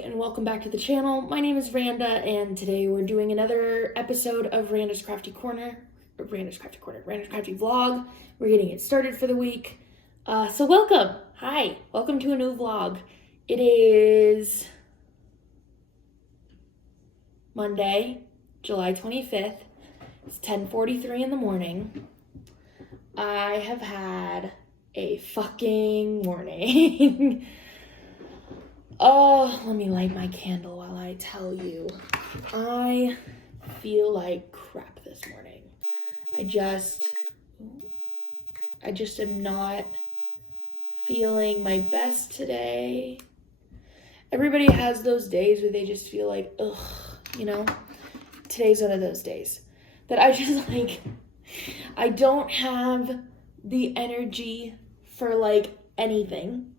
everybody, and welcome back to the channel. My name is Randa, and today we're doing another episode of Randa's Crafty Vlog. We're getting it started for the week. So welcome. Hi. Welcome to a new vlog. It is Monday, July 25th. It's 10:43 in the morning. I have had a fucking morning. Oh, let me light my candle while I tell you. I feel like crap this morning. I just am not feeling my best today. Everybody has those days where they just feel like, ugh, you know? Today's one of those days that I just I don't have the energy for anything.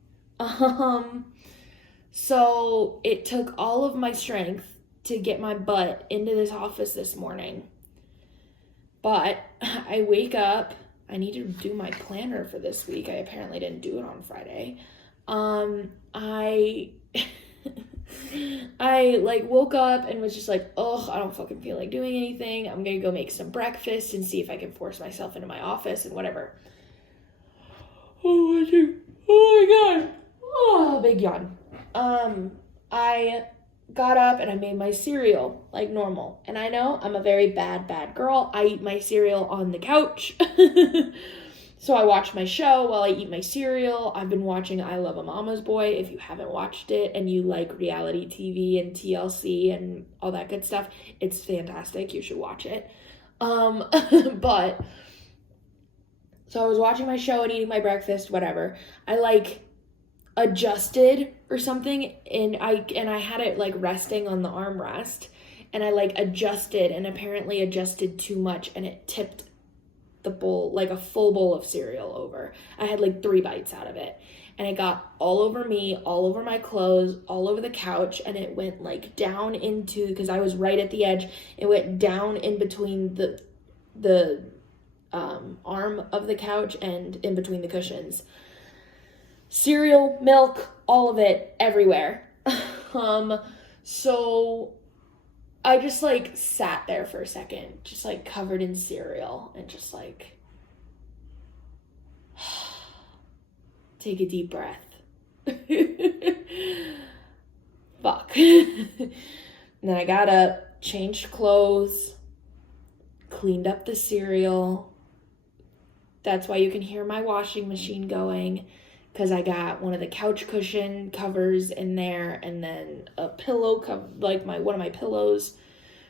So it took all of my strength to get my butt into this office this morning. But I wake up, I need to do my planner for this week. I apparently didn't do it on Friday. I woke up and was just like, ugh, I don't fucking feel like doing anything. I'm gonna go make some breakfast and see if I can force myself into my office and whatever. Oh my god. Oh, big yawn. I got up and I made my cereal like normal. And I know I'm a very bad girl. I eat my cereal on the couch. So I watch my show while I eat my cereal. I've been watching I Love a Mama's Boy. If you haven't watched it and you like reality TV and TLC and all that good stuff, it's fantastic. You should watch it. But so I was watching my show and eating my breakfast, whatever. I adjusted or something, and I had it resting on the armrest, and I adjusted and apparently adjusted too much, and it tipped the bowl, a full bowl of cereal over. I had 3 bites out of it, and it got all over me, all over my clothes, all over the couch, and it went down into, because I was right at the edge, it went down in between the arm of the couch and in between the cushions. Cereal, milk, all of it, everywhere. So I just sat there for a second, just covered in cereal, and just take a deep breath. Fuck. And then I got up, changed clothes, cleaned up the cereal. That's why you can hear my washing machine going, because I got one of the couch cushion covers in there, and then a pillow cover, one of my pillows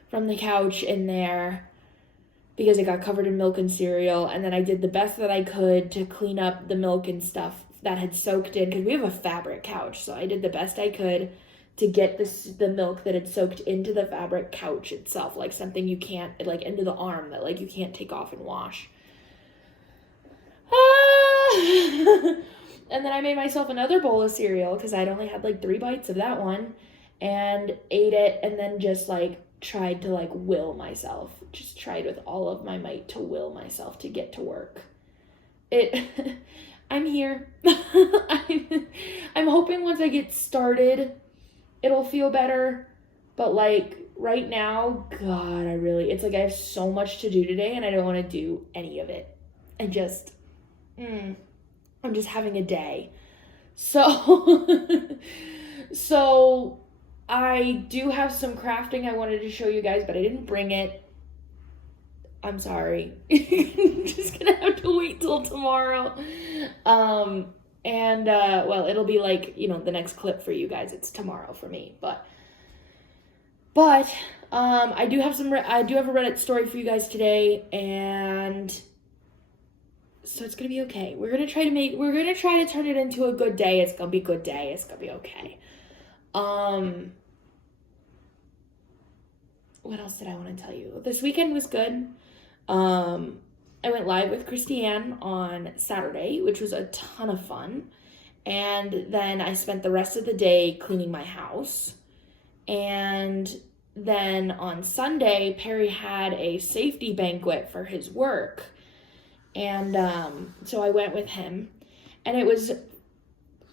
from the couch in there, because it got covered in milk and cereal. And then I did the best that I could to clean up the milk and stuff that had soaked in, because we have a fabric couch, so I did the best I could to get the milk that had soaked into the fabric couch itself, something you can't, into the arm that you can't take off and wash. And then I made myself another bowl of cereal, because I'd only had 3 bites of that one, and ate it, and then just tried to will myself, just tried with all of my might to will myself to get to work. I'm here. I'm hoping once I get started, it'll feel better, but right now, God, it's I have so much to do today, and I don't want to do any of it. I'm just having a day. So I do have some crafting I wanted to show you guys, but I didn't bring it. I'm sorry. I'm just gonna have to wait till tomorrow. Well, it'll be the next clip for you guys. It's tomorrow for me, but I do have a Reddit story for you guys today, and so it's gonna be okay. We're gonna try to turn it into a good day. It's gonna be a good day. It's gonna be okay. What else did I want to tell you? This weekend was good. I went live with Christiane on Saturday, which was a ton of fun. And then I spent the rest of the day cleaning my house. And then on Sunday, Perry had a safety banquet for his work. And so I went with him. And it was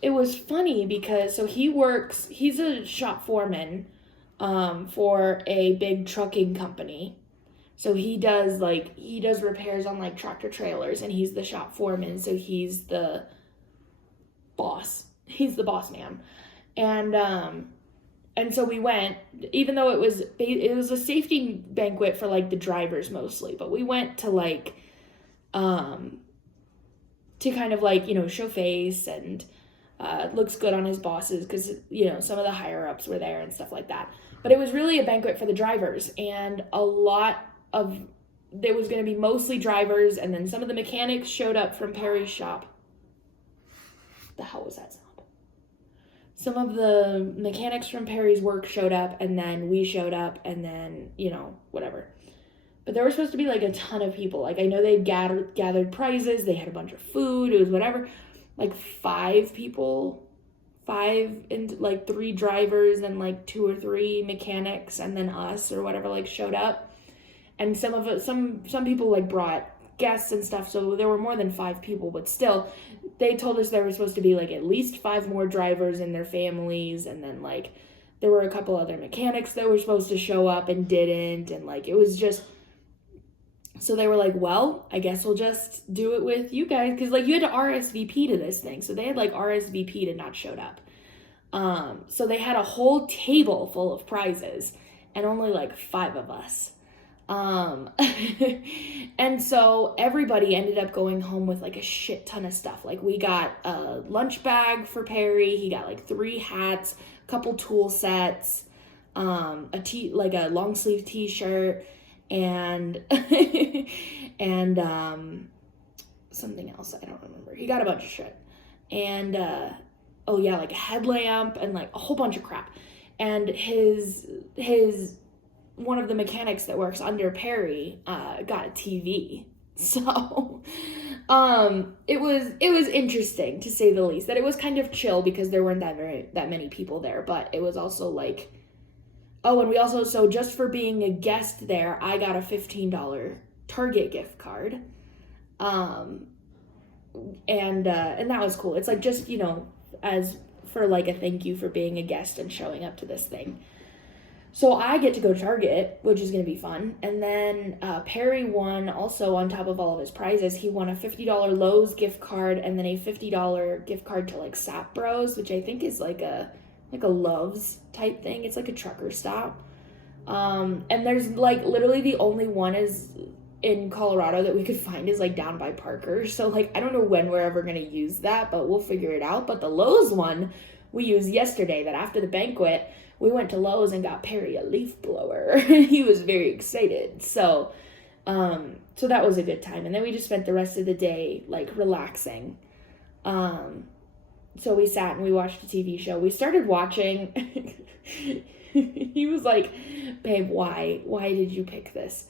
it was funny because, so he's a shop foreman for a big trucking company. So he does repairs on like tractor trailers, and he's the shop foreman, so he's the boss. He's the boss man. And so we went, even though it was a safety banquet for like the drivers mostly, but we went to like to kind of like, show face and looks good on his bosses, because some of the higher ups were there and stuff like that. But it was really a banquet for the drivers, and there was going to be mostly drivers, and then some of the mechanics showed up from Perry's shop. The hell was that sound? Some of the mechanics from Perry's work showed up, and then we showed up, and then, whatever. But there were supposed to be like a ton of people. Like, I know they gathered prizes, they had a bunch of food, it was whatever. Like 5 people, 5 and like 3 drivers and like 2 or 3 mechanics, and then us or whatever like showed up. And some people like brought guests and stuff, so there were more than 5 people, but still, they told us there was supposed to be like at least 5 more drivers and their families, and then like there were a couple other mechanics that were supposed to show up and didn't, and like it was just, so they were like, well, I guess we'll just do it with you guys, because like you had to RSVP to this thing, so they had like RSVP'd and not showed up. So they had a whole table full of prizes and only like 5 of us. And so everybody ended up going home with like a shit ton of stuff. Like, we got a lunch bag for Perry. He got like 3 hats, a couple tool sets, a long sleeve t-shirt, and and something else I don't remember. He got a bunch of shit. And like a headlamp and like a whole bunch of crap. And his one of the mechanics that works under Perry got a TV. So it was interesting, to say the least. That it was kind of chill because there weren't that many people there, but it was also like, and we also, so just for being a guest there, I got a $15 Target gift card. And that was cool. It's like, just, as for like a thank you for being a guest and showing up to this thing. So I get to go to Target, which is going to be fun. And then Perry won, also on top of all of his prizes, he won a $50 Lowe's gift card, and then a $50 gift card to like Sap Bros, which I think is like a Love's type thing. It's like a trucker stop. And there's like literally the only one is in Colorado that we could find is like down by Parker. So like, I don't know when we're ever going to use that, but we'll figure it out. But the Lowe's one we used yesterday, that after the banquet, we went to Lowe's and got Perry a leaf blower. He was very excited. So that was a good time. And then we just spent the rest of the day like relaxing. So we sat and we watched a TV show. We started watching. He was like, babe, why did you pick this?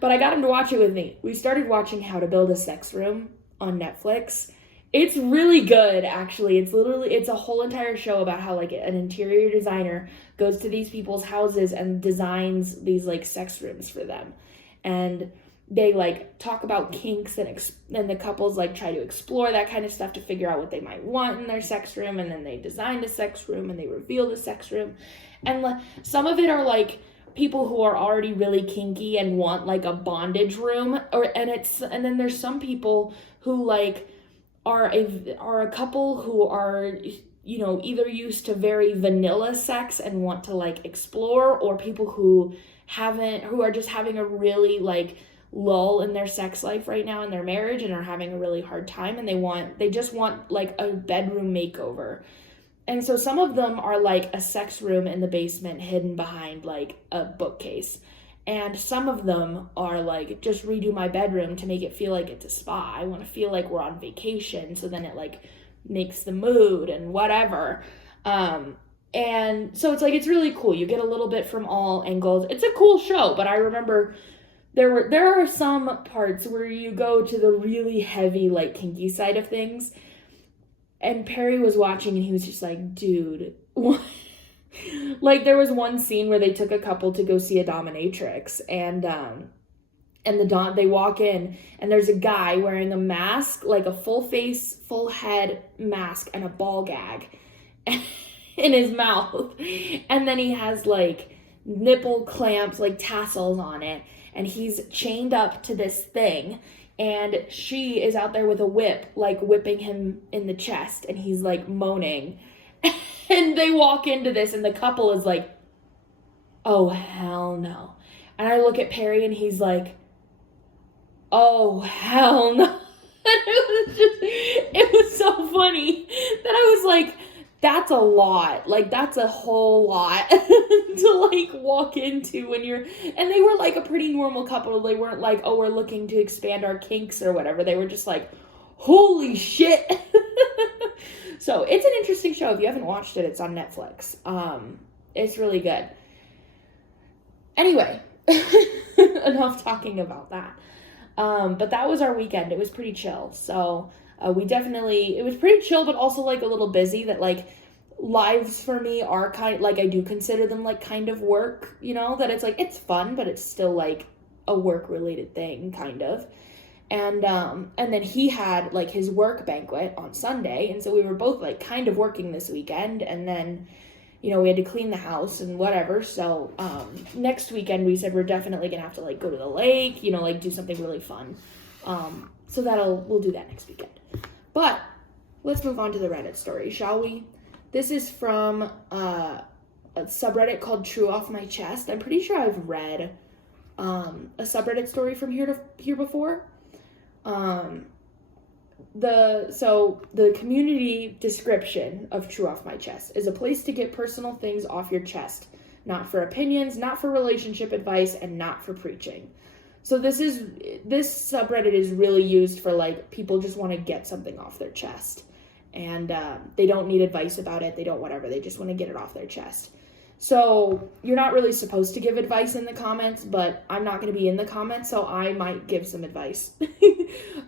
But I got him to watch it with me. We started watching How to Build a Sex Room on Netflix. It's really good, actually. It's a whole entire show about how like an interior designer goes to these people's houses and designs these like sex rooms for them. And they like talk about kinks, and the couples like try to explore that kind of stuff to figure out what they might want in their sex room. And then they designed a sex room and they reveal the sex room. And some of it are like people who are already really kinky and want like a bondage room, and then there's some people who like are a couple who are, either used to very vanilla sex and want to like explore, or people who are just having a really like lull in their sex life right now in their marriage and are having a really hard time, and they just want like a bedroom makeover. And so some of them are like a sex room in the basement hidden behind like a bookcase. And some of them are like, just redo my bedroom to make it feel like it's a spa. I want to feel like we're on vacation. So then it like makes the mood and whatever. And so it's like, it's really cool. You get a little bit from all angles. It's a cool show, but I remember there are some parts where you go to the really heavy, like kinky side of things. And Perry was watching and he was just like, dude, what? Like there was one scene where they took a couple to go see a dominatrix, and And they walk in, and there's a guy wearing a mask, like a full face, full head mask, and a ball gag in his mouth. And then he has, like, nipple clamps, like tassels on it. And he's chained up to this thing. And she is out there with a whip, like, whipping him in the chest. And he's, like, moaning. And they walk into this, and the couple is like, oh, hell no. And I look at Perry, and he's like, oh, hell no. And it was so funny that I was like, that's a lot. Like, that's a whole lot to, like, walk into when you're... And they were, like, a pretty normal couple. They weren't like, oh, we're looking to expand our kinks or whatever. They were just like, holy shit. So, it's an interesting show. If you haven't watched it, it's on Netflix. It's really good. Anyway, enough talking about that. But that was our weekend. It was pretty chill. So it was pretty chill, but also like a little busy. That like lives for me are like, I do consider them like kind of work, you know, that it's like, it's fun, but it's still like a work related thing kind of. And then he had like his work banquet on Sunday. And so we were both like kind of working this weekend, and then, you know, we had to clean the house and whatever. So, next weekend we said we're definitely gonna have to like go to the lake, you know, like do something really fun. So we'll do that next weekend. But let's move on to the Reddit story, shall we? This is from, a subreddit called True Off My Chest. I'm pretty sure I've read, a subreddit story from here before. The community description of True Off My Chest is a place to get personal things off your chest, not for opinions, not for relationship advice, and not for preaching. So this subreddit is really used for like people just want to get something off their chest, and they don't need advice about it. They don't whatever. They just want to get it off their chest. So you're not really supposed to give advice in the comments, but I'm not going to be in the comments, so I might give some advice.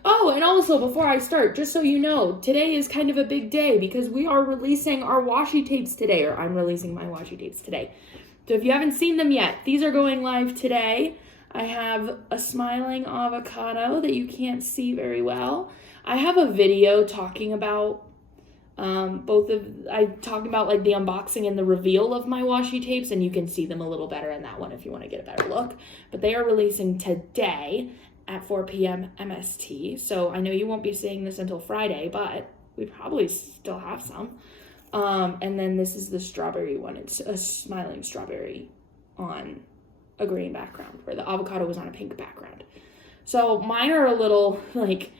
Oh, and also before I start, just so you know, today is kind of a big day because we are releasing our washi tapes today, or I'm releasing my washi tapes today. So if you haven't seen them yet, these are going live today. I have a smiling avocado that you can't see very well. I have a video talking about talking about like the unboxing and the reveal of my washi tapes, and you can see them a little better in that one if you want to get a better look. But they are releasing today at 4 p.m. MST. So I know you won't be seeing this until Friday, but we probably still have some. And then this is the strawberry one. It's a smiling strawberry on a green background, where the avocado was on a pink background. So mine are a little like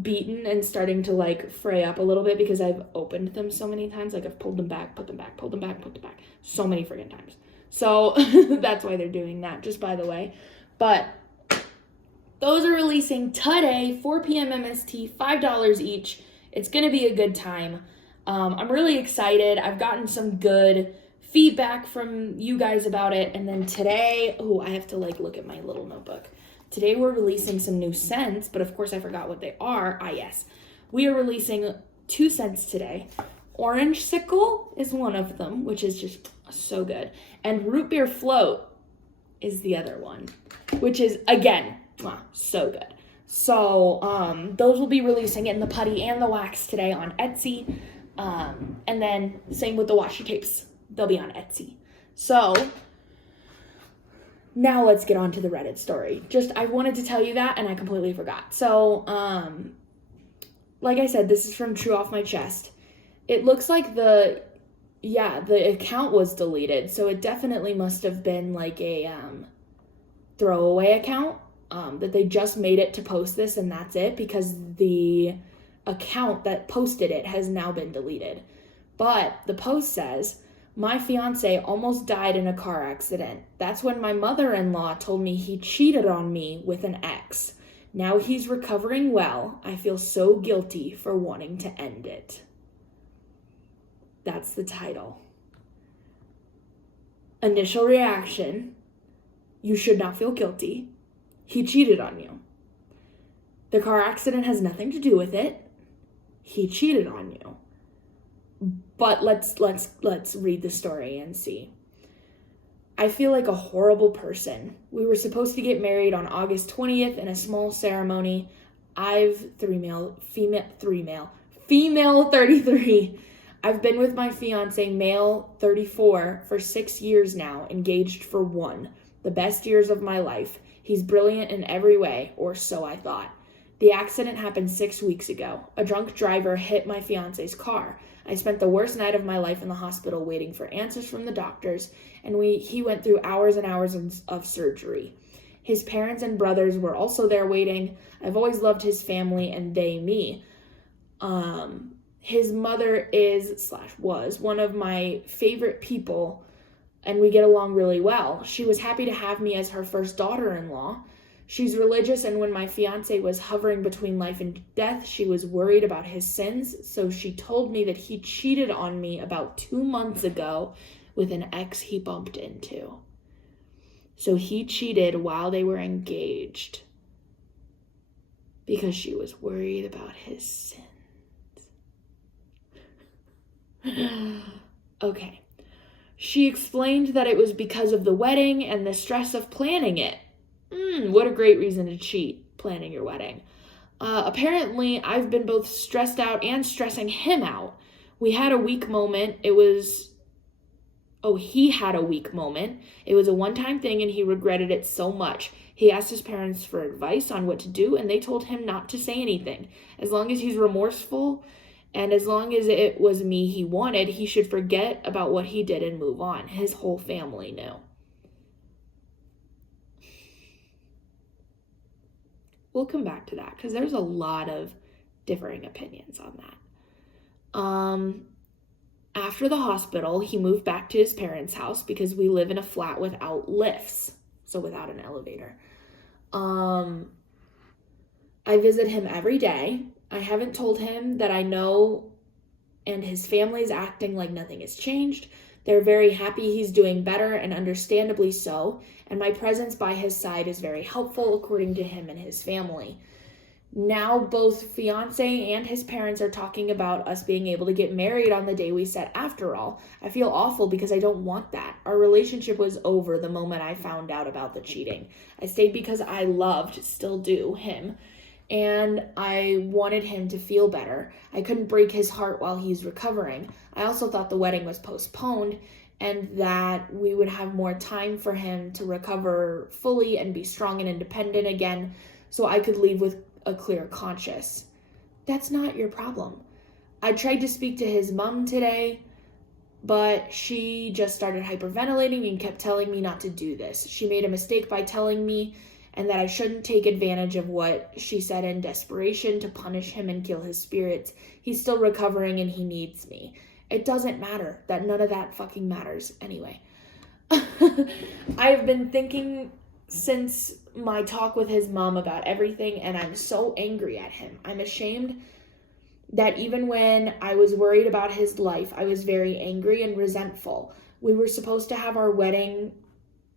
beaten and starting to like fray up a little bit because I've opened them so many times. Like I've pulled them back, put them back, pulled them back, put them back so many friggin' times. So that's why they're doing that, just by the way. But those are releasing today, 4 p.m. MST, $5 each. It's gonna be a good time. I'm really excited. I've gotten some good feedback from you guys about it. And then today, I have to like look at my little notebook. Today we're releasing some new scents, but of course I forgot what they are. Yes. We are releasing 2 scents today. Orange Sickle is one of them, which is just so good. And Root Beer Float is the other one, which is, again, so good. So those will be releasing in the putty and the wax today on Etsy. And then same with the washi tapes. They'll be on Etsy. So now let's get on to the Reddit story. I wanted to tell you that and I completely forgot. So, like I said, this is from True Off My Chest. It looks like the account was deleted. So it definitely must have been like a throwaway account, that they just made it to post this and that's it, because the account that posted it has now been deleted. But the post says, "My fiance almost died in a car accident. That's when my mother-in-law told me he cheated on me with an ex. Now he's recovering well. I feel so guilty for wanting to end it." That's the title. Initial reaction: you should not feel guilty. He cheated on you. The car accident has nothing to do with it. He cheated on you. But let's read the story and see. I feel like a horrible person. We were supposed to get married on August 20th in a small ceremony. Female 33. I've been with my fiance, male 34, for 6 years now, engaged for 1. The best years of my life. He's brilliant in every way, or so I thought. The accident happened 6 weeks ago. A drunk driver hit my fiance's car. I spent the worst night of my life in the hospital waiting for answers from the doctors, and he went through hours and hours of surgery. His parents and brothers were also there waiting. I've always loved his family and they me. His mother was one of my favorite people, and we get along really well. She was happy to have me as her first daughter-in-law. She's religious, and when my fiance was hovering between life and death, she was worried about his sins, so she told me that he cheated on me about 2 months ago with an ex he bumped into. So he cheated while they were engaged because she was worried about his sins. Okay. She explained that it was because of the wedding and the stress of planning it. What a great reason to cheat, planning your wedding. Apparently, I've been both stressed out and stressing him out. We had a weak moment. He had a weak moment. It was a one-time thing and he regretted it so much. He asked his parents for advice on what to do and they told him not to say anything. As long as he's remorseful and as long as it was me he wanted, he should forget about what he did and move on. His whole family knew. We'll come back to that because there's a lot of differing opinions on that. After the hospital, he moved back to his parents' house because we live in a flat without lifts, so without an elevator. I visit him every day. I haven't told him that I know, and his family's acting like nothing has changed. They're very happy he's doing better, and understandably so, and my presence by his side is very helpful according to him and his family. Now both fiance and his parents are talking about us being able to get married on the day we set after all. I feel awful because I don't want that. Our relationship was over the moment I found out about the cheating. I stayed because I loved, still do, him. And I wanted him to feel better. I couldn't break his heart while he's recovering. I also thought the wedding was postponed and that we would have more time for him to recover fully and be strong and independent again so I could leave with a clear conscience. That's not your problem. I tried to speak to his mom today, but she just started hyperventilating and kept telling me not to do this. She made a mistake by telling me and that I shouldn't take advantage of what she said in desperation to punish him and kill his spirits. He's still recovering and he needs me. It doesn't matter. That none of that fucking matters anyway. I've been thinking since my talk with his mom about everything, and I'm so angry at him. I'm ashamed that even when I was worried about his life, I was very angry and resentful. We were supposed to have our wedding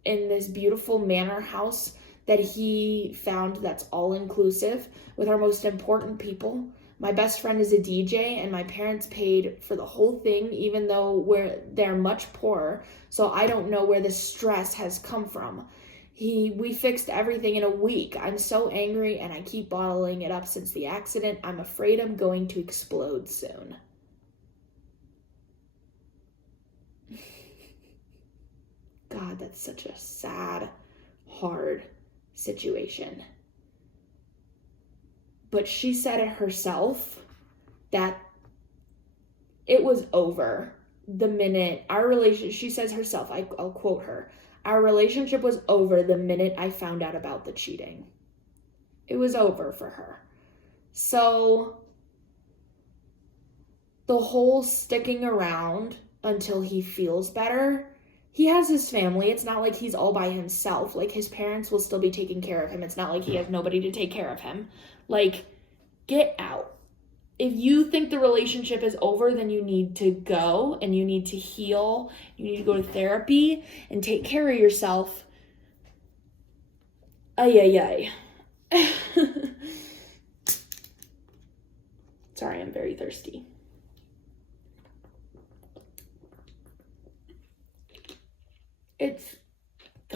in this beautiful manor house that he found that's all-inclusive with our most important people. My best friend is a DJ, and my parents paid for the whole thing, even though they're much poorer, so I don't know where the stress has come from. We fixed everything in a week. I'm so angry, and I keep bottling it up since the accident. I'm afraid I'm going to explode soon. God, that's such a sad, hard situation. But she said it herself that it was over the minute our relationship, she says herself, I'll quote her, our relationship was over the minute I found out about the cheating. It was over for her. So the whole sticking around until he feels better, he has his family. It's not like he's all by himself. Like, his parents will still be taking care of him. It's not like he has nobody to take care of him. Like, get out. If you think the relationship is over, then you need to go and you need to heal. You need to go to therapy and take care of yourself. Ay. Sorry, I'm very thirsty.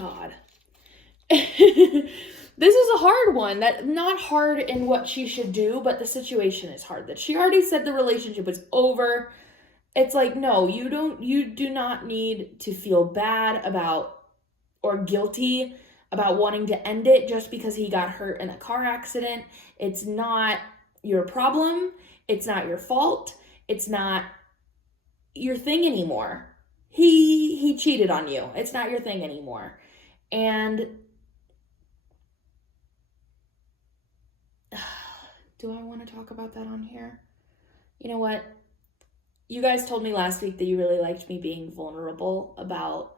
God. This is a hard one. That not hard in what she should do, but the situation is hard. That she already said the relationship was over. It's like, no, you do not need to feel bad about or guilty about wanting to end it just because he got hurt in a car accident. It's not your problem. It's not your fault. It's not your thing anymore. He cheated on you. It's not your thing anymore. And do I want to talk about that on here? You know what? You guys told me last week that you really liked me being vulnerable about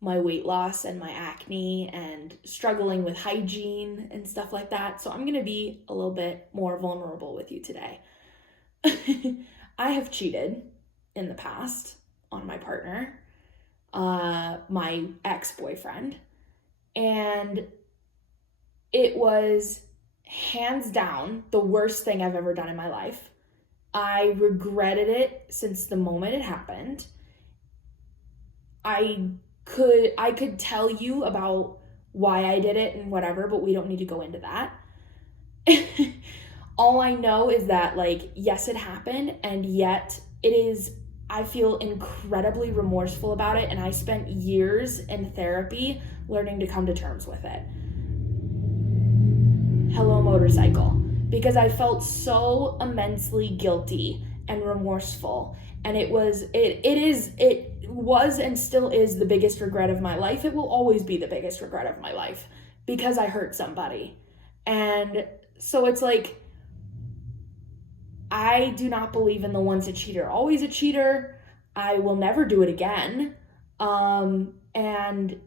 my weight loss and my acne and struggling with hygiene and stuff like that. So I'm going to be a little bit more vulnerable with you today. I have cheated in the past on my partner, my ex-boyfriend, and it was hands down the worst thing I've ever done in my life. I regretted it since the moment it happened. I could tell you about why I did it and whatever, but we don't need to go into that. All I know is that, like, yes, it happened, and yet I feel incredibly remorseful about it, and I spent years in therapy learning to come to terms with it. Hello, motorcycle. Because I felt so immensely guilty and remorseful, and it was and still is the biggest regret of my life. It will always be the biggest regret of my life because I hurt somebody. And so it's like, I do not believe in the once a cheater, always a cheater. I will never do it again. And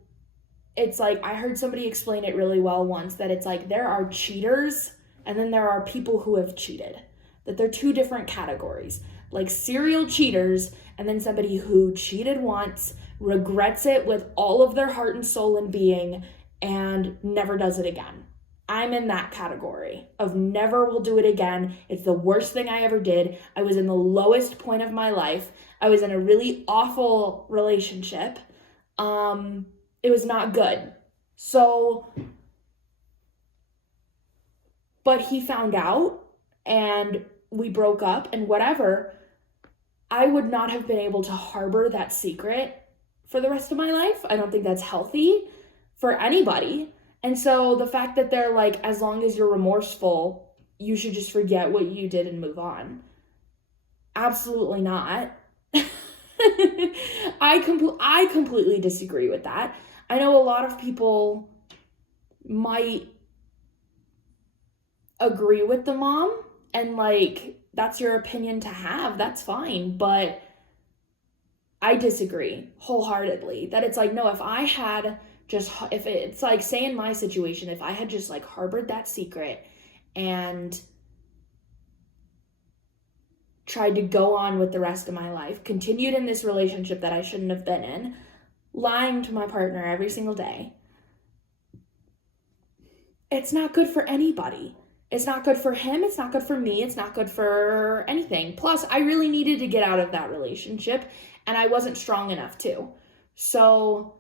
it's like, I heard somebody explain it really well once, that it's like there are cheaters and then there are people who have cheated. That they're two different categories. Like serial cheaters, and then somebody who cheated once, regrets it with all of their heart and soul and being, and never does it again. I'm in that category of never will do it again. It's the worst thing I ever did. I was in the lowest point of my life. I was in a really awful relationship. It was not good. So, but he found out and we broke up and whatever. I would not have been able to harbor that secret for the rest of my life. I don't think that's healthy for anybody. And so the fact that they're like, as long as you're remorseful, you should just forget what you did and move on. Absolutely not. I completely disagree with that. I know a lot of people might agree with the mom, and like, that's your opinion to have, that's fine, but I disagree wholeheartedly. That it's like, no, if it's like, say in my situation, if I had just like harbored that secret and tried to go on with the rest of my life, continued in this relationship that I shouldn't have been in, lying to my partner every single day, it's not good for anybody. It's not good for him. It's not good for me. It's not good for anything. Plus, I really needed to get out of that relationship, and I wasn't strong enough to. So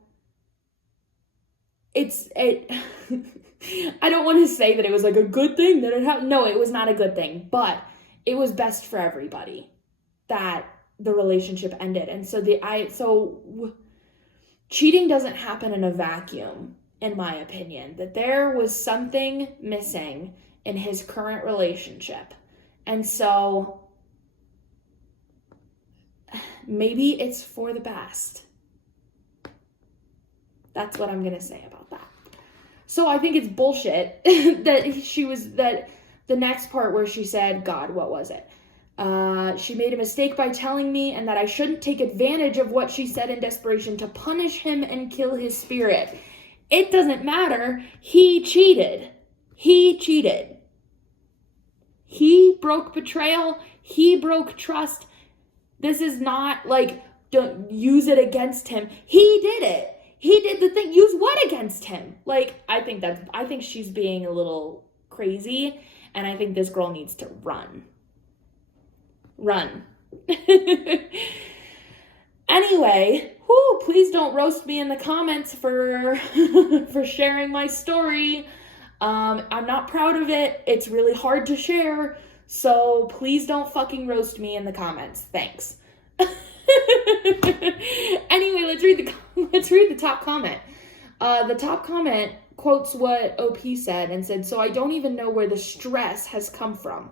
I don't want to say that it was like a good thing that it happened. No, it was not a good thing, but it was best for everybody that the relationship ended. And so cheating doesn't happen in a vacuum, in my opinion. That there was something missing in his current relationship. And so maybe it's for the best. That's what I'm going to say about that. So I think it's bullshit that the next part where she said, God, what was it? She made a mistake by telling me, and that I shouldn't take advantage of what she said in desperation to punish him and kill his spirit. It doesn't matter. He cheated. He broke betrayal. He broke trust. This is not like, don't use it against him. He did it. He did the thing. Use what against him? Like, I think she's being a little crazy, and I think this girl needs to run. Anyway, please don't roast me in the comments for for sharing my story. I'm not proud of it. It's really hard to share. So please don't fucking roast me in the comments. Thanks. Anyway, let's read the top comment. The top comment quotes what OP said and said, "So I don't even know where the stress has come from."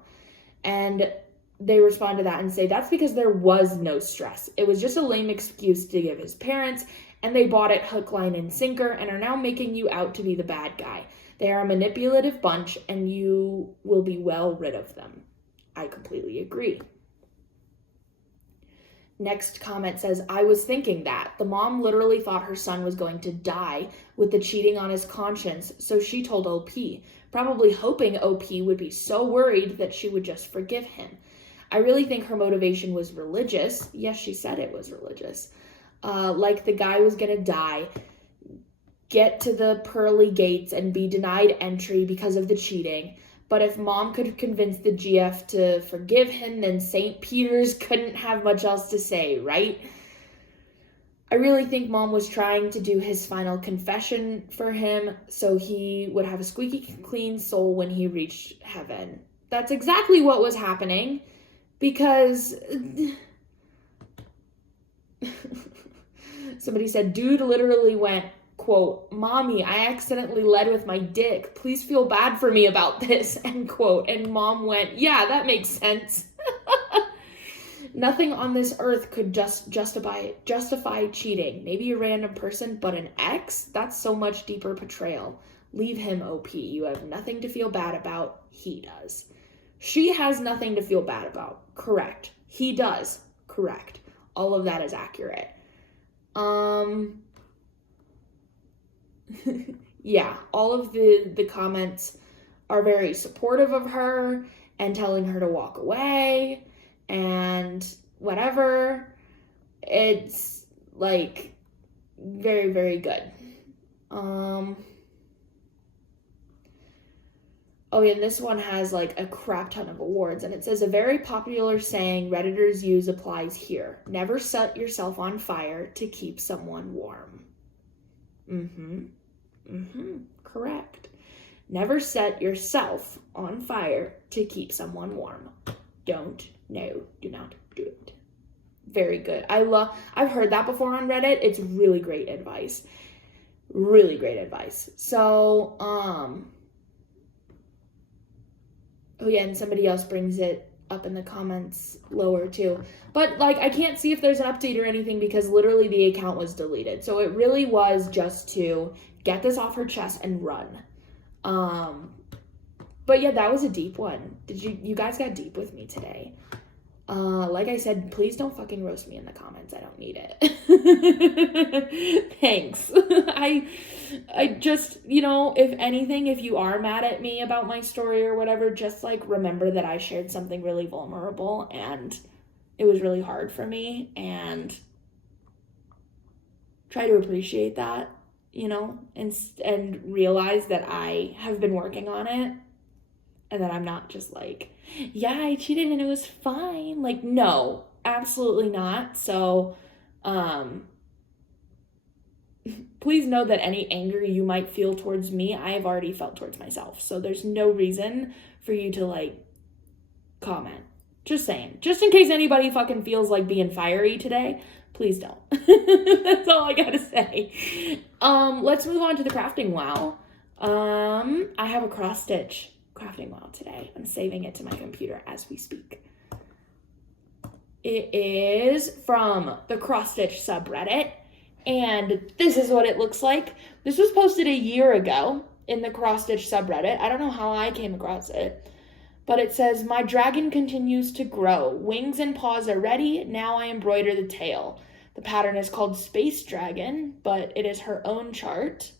And they respond to that and say, "That's because there was no stress. It was just a lame excuse to give his parents, and they bought it hook, line, and sinker and are now making you out to be the bad guy. They are a manipulative bunch, and you will be well rid of them." I completely agree. Next comment says, "I was thinking that. The mom literally thought her son was going to die with the cheating on his conscience, so she told OP, probably hoping OP would be so worried that she would just forgive him. I really think her motivation was religious." Yes, she said it was religious. Like the guy was going to die, get to the pearly gates, and be denied entry because of the cheating. But if mom could convince the GF to forgive him, then St. Peter's couldn't have much else to say, right? I really think mom was trying to do his final confession for him so he would have a squeaky clean soul when he reached heaven. That's exactly what was happening, because somebody said, "Dude literally went, quote, 'Mommy, I accidentally led with my dick. Please feel bad for me about this,' end quote." And mom went, "Yeah, that makes sense." Nothing on this earth could just justify cheating. Maybe a random person, but an ex? That's so much deeper betrayal. Leave him, OP. You have nothing to feel bad about. He does. She has nothing to feel bad about. Correct. He does. Correct. All of that is accurate. Yeah, all of the comments are very supportive of her and telling her to walk away and whatever. It's like very, very good. Oh, yeah, and this one has like a crap ton of awards, and it says, "A very popular saying Redditors use applies here. Never set yourself on fire to keep someone warm." Correct. Never set yourself on fire to keep someone warm. Do not do it. Very good. I've heard that before on Reddit. It's really great advice. Really great advice. So, oh yeah, and somebody else brings it up in the comments lower too. But like, I can't see if there's an update or anything because literally the account was deleted. So it really was just to get this off her chest and run. But yeah, that was a deep one. You guys got deep with me today. Like I said, please don't fucking roast me in the comments. I don't need it. Thanks. I just, if anything, if you are mad at me about my story or whatever, just like remember that I shared something really vulnerable and it was really hard for me, and try to appreciate that, and realize that I have been working on it. And that I'm not just like, yeah, I cheated and it was fine. Like, no, absolutely not. So, please know that any anger you might feel towards me, I have already felt towards myself. So there's no reason for you to like comment. Just saying. Just in case anybody fucking feels like being fiery today, please don't. That's all I gotta say. Let's move on to the crafting wow. I have a cross stitch crafting wow today. I'm saving it to my computer as we speak. It is from the cross stitch subreddit, and this is what it looks like. This was posted a year ago in the cross stitch subreddit. I don't know how I came across it, but it says, "My dragon continues to grow. Wings and paws are ready. Now I embroider the tail." The pattern is called Space Dragon, but it is her own chart.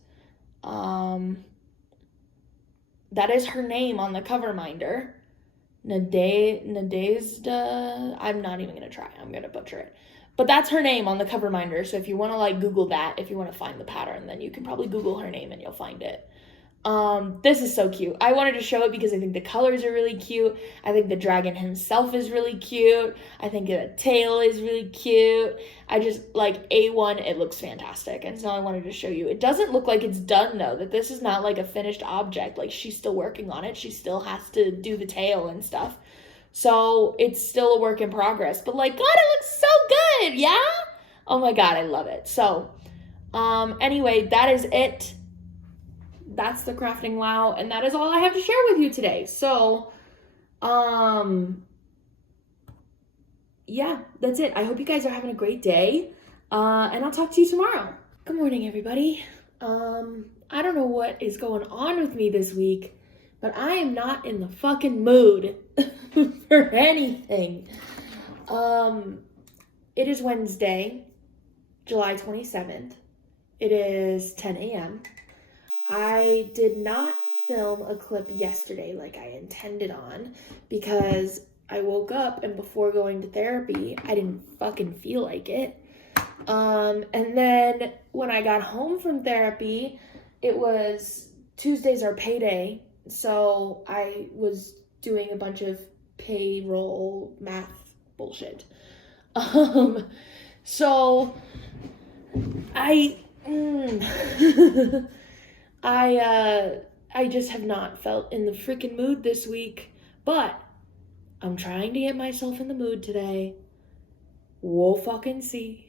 That is her name on the cover minder. Nadezhda. I'm not even going to try. I'm going to butcher it. But that's her name on the cover minder. So if you want to like Google that, if you want to find the pattern, then you can probably Google her name and you'll find it. This is so cute. I wanted to show it because I think the colors are really cute. I think the dragon himself is really cute. I think the tail is really cute. I just, like, A1, it looks fantastic. And so I wanted to show you. It doesn't look like it's done, though. That this is not, like, a finished object. Like, she's still working on it. She still has to do the tail and stuff. So it's still a work in progress. But, like, God, it looks so good, yeah? Oh, my God, I love it. So, anyway, that is it. That's the crafting wow, and that is all I have to share with you today. So, yeah, that's it. I hope you guys are having a great day, and I'll talk to you tomorrow. Good morning, everybody. I don't know what is going on with me this week, but I am not in the fucking mood for anything. It is Wednesday, July 27th. It is 10 a.m. I did not film a clip yesterday like I intended on because I woke up and before going to therapy, I didn't fucking feel like it. And then when I got home from therapy, it was Tuesdays are payday. So I was doing a bunch of payroll math bullshit. So I just have not felt in the freaking mood this week, but I'm trying to get myself in the mood today. We'll fucking see.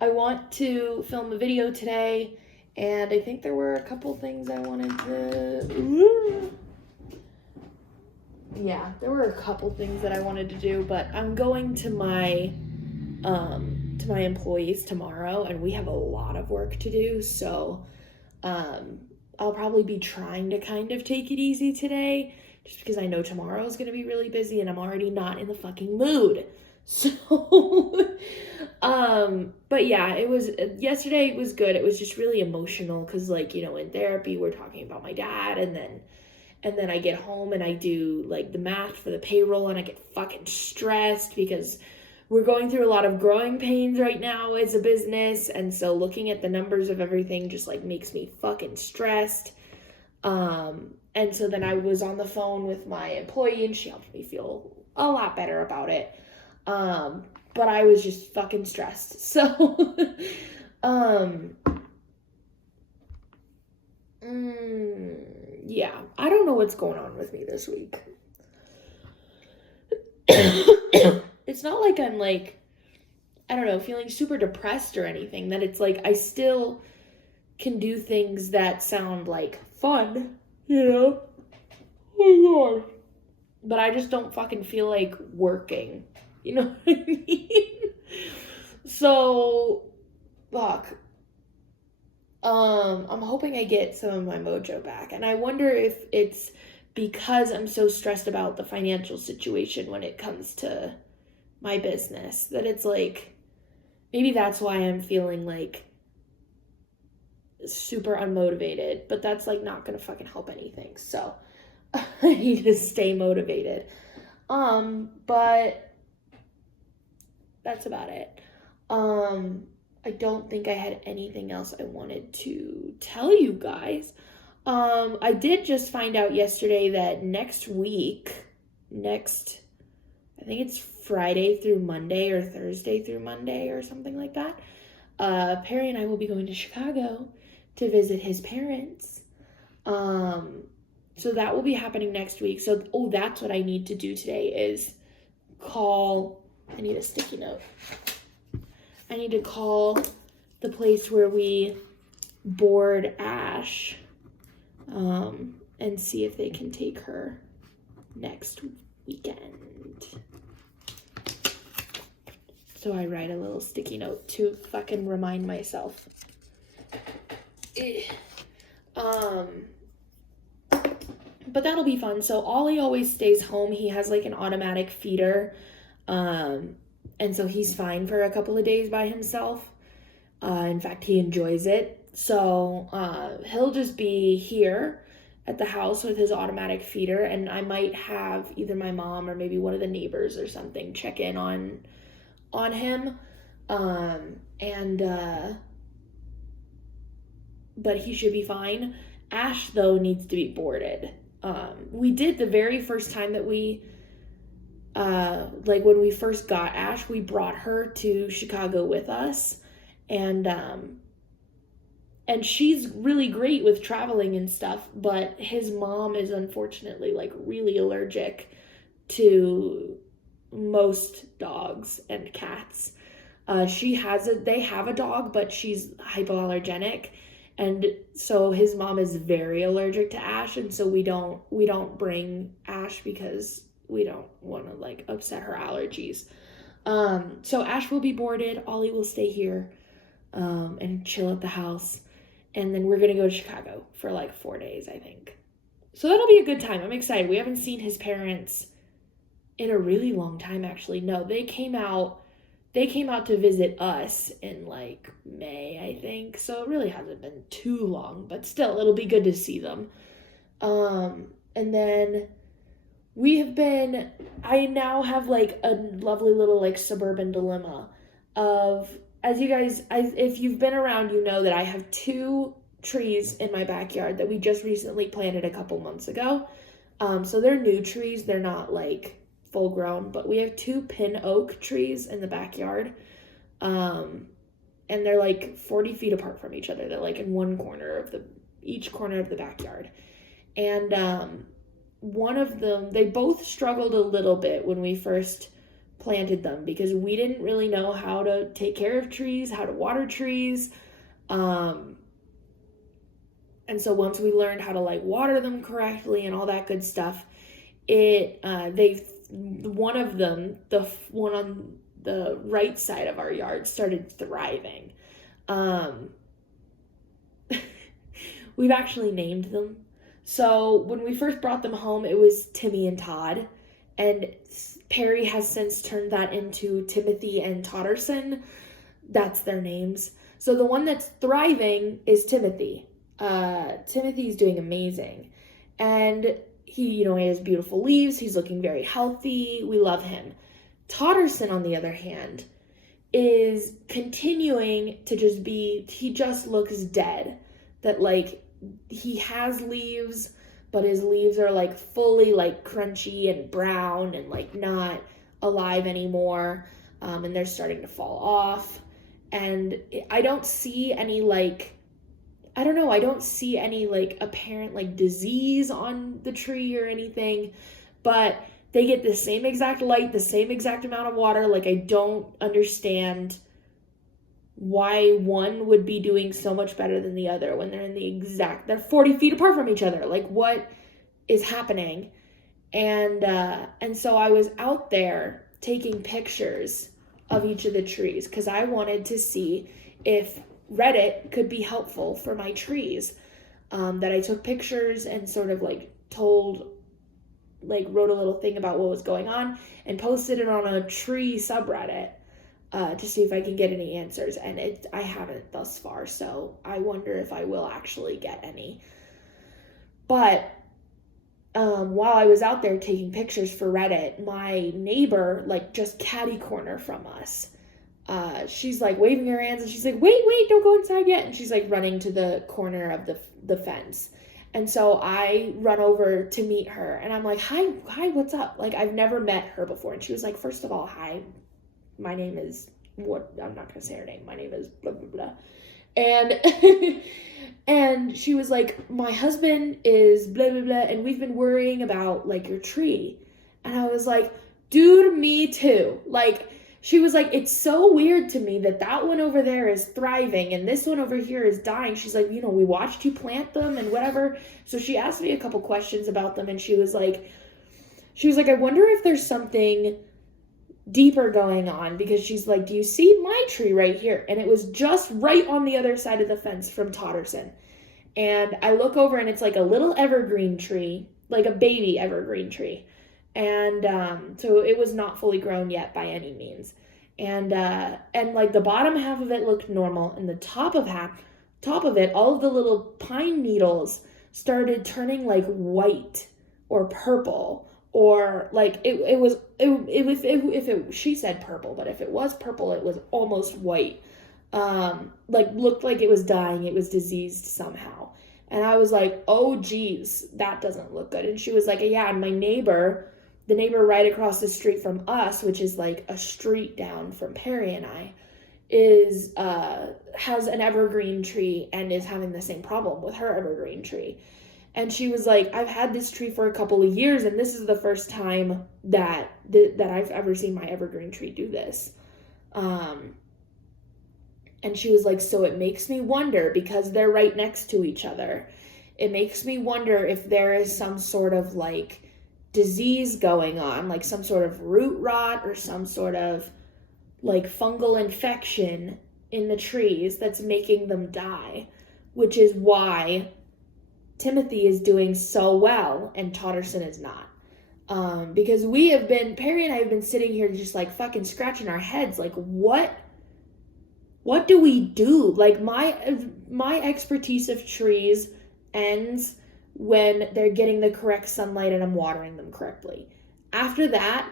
I want to film a video today, and I think there were a couple things I wanted to... Yeah, there were a couple things that I wanted to do, but I'm going to my employees tomorrow, and we have a lot of work to do, so I'll probably be trying to kind of take it easy today, just because I know tomorrow's gonna be really busy, and I'm already not in the fucking mood. So, but yeah, yesterday was good. It was just really emotional, because, like, you know, in therapy, we're talking about my dad, and then I get home, and I do, like, the math for the payroll, and I get fucking stressed, because we're going through a lot of growing pains right now as a business, and so looking at the numbers of everything just, like, makes me fucking stressed. And so then I was on the phone with my employee, and she helped me feel a lot better about it. But I was just fucking stressed. So, yeah, I don't know what's going on with me this week. It's not like I'm, like, I don't know, feeling super depressed or anything. That it's like I still can do things that sound like fun, you know? Oh my God. But I just don't fucking feel like working. You know what I mean? So, fuck. I'm hoping I get some of my mojo back. And I wonder if it's because I'm so stressed about the financial situation when it comes to my business, that it's like, maybe that's why I'm feeling like super unmotivated, but that's like not gonna fucking help anything. So I need to stay motivated. But that's about it. I don't think I had anything else I wanted to tell you guys. I did just find out yesterday that next week, I think it's Friday through Monday or Thursday through Monday or something like that, Perry and I will be going to Chicago to visit his parents. So that will be happening next week. So, that's what I need to do today is I need a sticky note. I need to call the place where we board Ash, and see if they can take her next weekend. So I write a little sticky note to fucking remind myself. But that'll be fun. So Ollie always stays home. He has like an automatic feeder. And so he's fine for a couple of days by himself. In fact, he enjoys it. So he'll just be here at the house with his automatic feeder, and I might have either my mom or maybe one of the neighbors or something check in on him. But he should be fine. Ash, though, needs to be boarded. We did the very first time that we, when we first got Ash, we brought her to Chicago with us, and she's really great with traveling and stuff, but his mom is unfortunately, like, really allergic to most dogs and cats. They have a dog, but she's hypoallergenic, and so his mom is very allergic to Ash, and so we don't bring Ash because we don't want to, like, upset her allergies. So Ash will be boarded. Ollie will stay here and chill at the house, and then we're gonna go to Chicago for like 4 days, I think. So that'll be a good time. I'm excited. We haven't seen his parents in a really long time, actually. No, they came out to visit us in like May, I think. So it really hasn't been too long, but still, it'll be good to see them. And then I now have like a lovely little like suburban dilemma of, if you've been around, you know that I have 2 trees in my backyard that we just recently planted a couple months ago. So they're new trees. They're not like full grown, but we have 2 pin oak trees in the backyard. And they're like 40 feet apart from each other. They're like in each corner of the backyard. And one of them, they both struggled a little bit when we first planted them because we didn't really know how to take care of trees, how to water trees. And so once we learned how to like water them correctly and all that good stuff, one of them, the one on the right side of our yard, started thriving. We've actually named them. So when we first brought them home, it was Timmy and Todd, and Perry has since turned that into Timothy and Totterson. That's their names. So the one that's thriving is Timothy. Timothy's doing amazing, and he has beautiful leaves. He's looking very healthy. We love him. Totterson, on the other hand, is continuing to he just looks dead. That like he has leaves, but his leaves are like fully like crunchy and brown and like not alive anymore. And they're starting to fall off. And I don't see any apparent disease on the tree or anything, but they get the same exact light, the same exact amount of water. Like, I don't understand why one would be doing so much better than the other when they're 40 feet apart from each other. Like, what is happening? And so I was out there taking pictures of each of the trees because I wanted to see if Reddit could be helpful for my trees. That I took pictures and sort of wrote a little thing about what was going on and posted it on a tree subreddit to see if I can get any answers. And I haven't thus far, so I wonder if I will actually get any. But while I was out there taking pictures for Reddit, my neighbor, just catty corner from us, she's waving her hands and she's like, wait, don't go inside yet. And she's running to the corner of the fence. And so I run over to meet her and I'm like, hi, what's up? I've never met her before. And she was like, first of all, hi, my name is what? I'm not going to say her name. My name is blah, blah, blah. And, and she was like, my husband is blah, blah, blah. And we've been worrying about your tree. And I was like, dude, me too. She was like, it's so weird to me that one over there is thriving and this one over here is dying. She's like, we watched you plant them and whatever. So she asked me a couple questions about them and she was like, I wonder if there's something deeper going on, because she's like, do you see my tree right here? And it was just right on the other side of the fence from Totterson. And I look over and it's a little evergreen tree, a baby evergreen tree. And so it was not fully grown yet by any means. And the bottom half of it looked normal, and the top of it, all of the little pine needles started turning white or purple, or she said purple, but if it was purple, it was almost white. Looked like it was dying, it was diseased somehow. And I was like, oh, geez, that doesn't look good. And she was like, yeah, and my neighbor, the neighbor right across the street from us, which is like a street down from Perry and I, has an evergreen tree and is having the same problem with her evergreen tree. And she was like, I've had this tree for a couple of years, and this is the first time that I've ever seen my evergreen tree do this. And she was like, so it makes me wonder, because they're right next to each other, it makes me wonder if there is some sort of like disease going on, like some sort of root rot or some sort of like fungal infection in the trees that's making them die, which is why Timothy is doing so well and Totterson is not. Because Perry and I have been sitting here just like fucking scratching our heads, like what do we do? Like my expertise of trees ends when they're getting the correct sunlight and I'm watering them correctly. After that,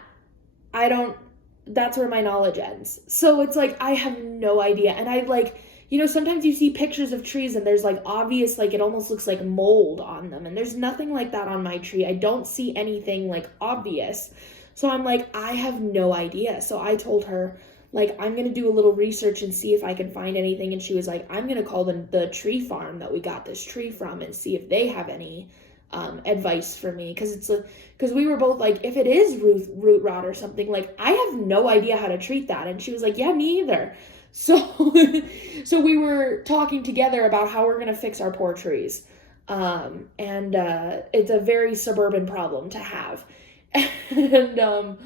that's where my knowledge ends. So it's like, I have no idea. And I like, sometimes you see pictures of trees and there's like obvious, like it almost looks like mold on them. And there's nothing like that on my tree. I don't see anything like obvious. So I'm like, I have no idea. So I told her, like, I'm going to do a little research and see if I can find anything. And she was like, I'm going to call the tree farm that we got this tree from and see if they have any advice for me. Because we were both like, if it is root rot or something, like, I have no idea how to treat that. And she was like, yeah, me either. So we were talking together about how we're going to fix our poor trees. And it's a very suburban problem to have. And,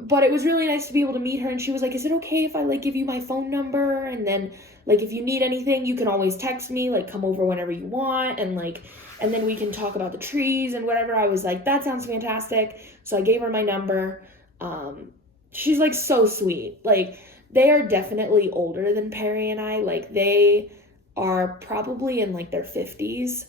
but it was really nice to be able to meet her, and she was like, is it okay if I like give you my phone number, and then like if you need anything you can always text me, like come over whenever you want, and then we can talk about the trees and whatever. I was like, that sounds fantastic. So I gave her my number. She's like so sweet. Like, they are definitely older than Perry and I. Like, they are probably in like their 50s.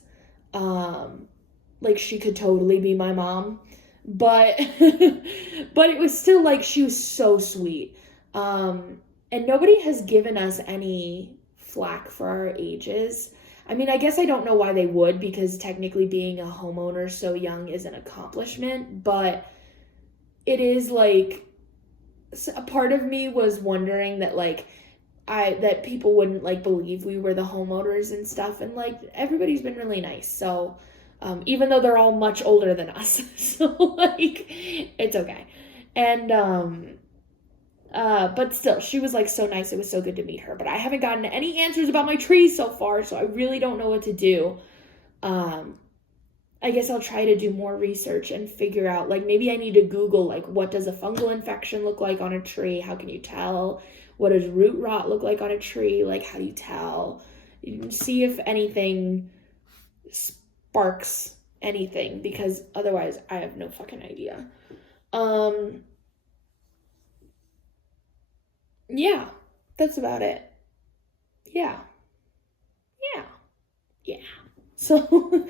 Like, she could totally be my mom. But it was still like, she was so sweet. And nobody has given us any flack for our ages. I mean, I guess I don't know why they would, because technically being a homeowner so young is an accomplishment, but it is like, a part of me was wondering that like that people wouldn't like believe we were the homeowners and stuff, and like everybody's been really nice. So even though they're all much older than us. So, like, it's okay. And, but still, she was, like, so nice. It was so good to meet her. But I haven't gotten any answers about my trees so far, so I really don't know what to do. I guess I'll try to do more research and figure out, like, maybe I need to Google, like, what does a fungal infection look like on a tree? How can you tell? What does root rot look like on a tree? Like, how do you tell? You can see if anything sparks anything, because otherwise I have no fucking idea. Yeah, that's about it. Yeah. So,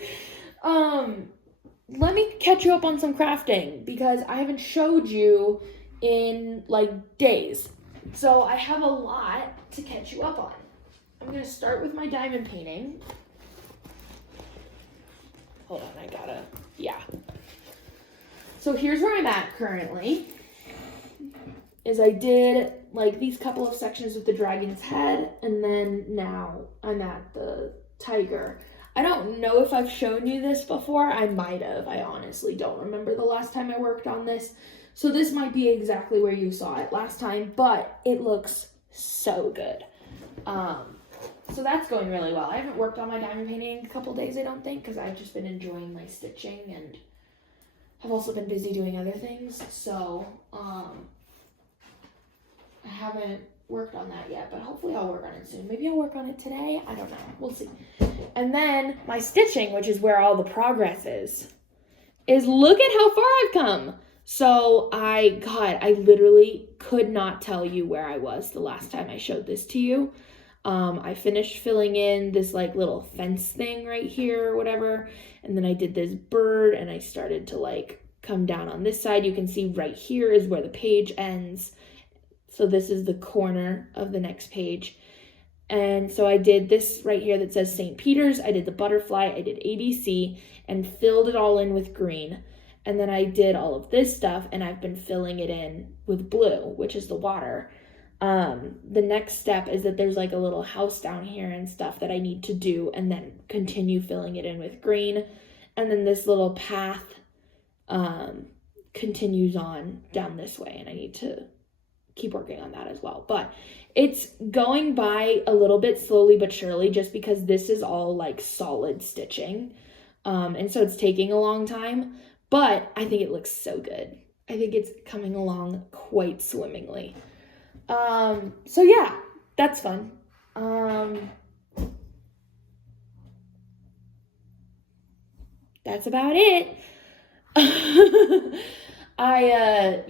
let me catch you up on some crafting, because I haven't showed you in like days. So I have a lot to catch you up on. I'm going to start with my diamond painting. Hold on, yeah. So here's where I'm at currently. Is I did like these couple of sections with the dragon's head, and then now I'm at the tiger. I don't know if I've shown you this before. I might have. I honestly don't remember the last time I worked on this. So this might be exactly where you saw it last time, but it looks so good. So that's going really well. I haven't worked on my diamond painting in a couple days, I don't think, because I've just been enjoying my stitching and have also been busy doing other things. So, I haven't worked on that yet, but hopefully I'll work on it soon. Maybe I'll work on it today. I don't know. We'll see. And then my stitching, which is where all the progress is look at how far I've come. So I literally could not tell you where I was the last time I showed this to you. I finished filling in this like little fence thing right here or whatever. And then I did this bird, and I started to like come down on this side. You can see right here is where the page ends. So this is the corner of the next page. And so I did this right here that says St. Peter's. I did the butterfly. I did ABC and filled it all in with green. And then I did all of this stuff, and I've been filling it in with blue, which is the water. The next step is that there's like a little house down here and stuff that I need to do, and then continue filling it in with green. And then this little path continues on down this way, and I need to keep working on that as well. But it's going by a little bit slowly but surely, just because this is all like solid stitching. And so it's taking a long time, but I think it looks so good. I think it's coming along quite swimmingly. So yeah, that's fun. That's about it. I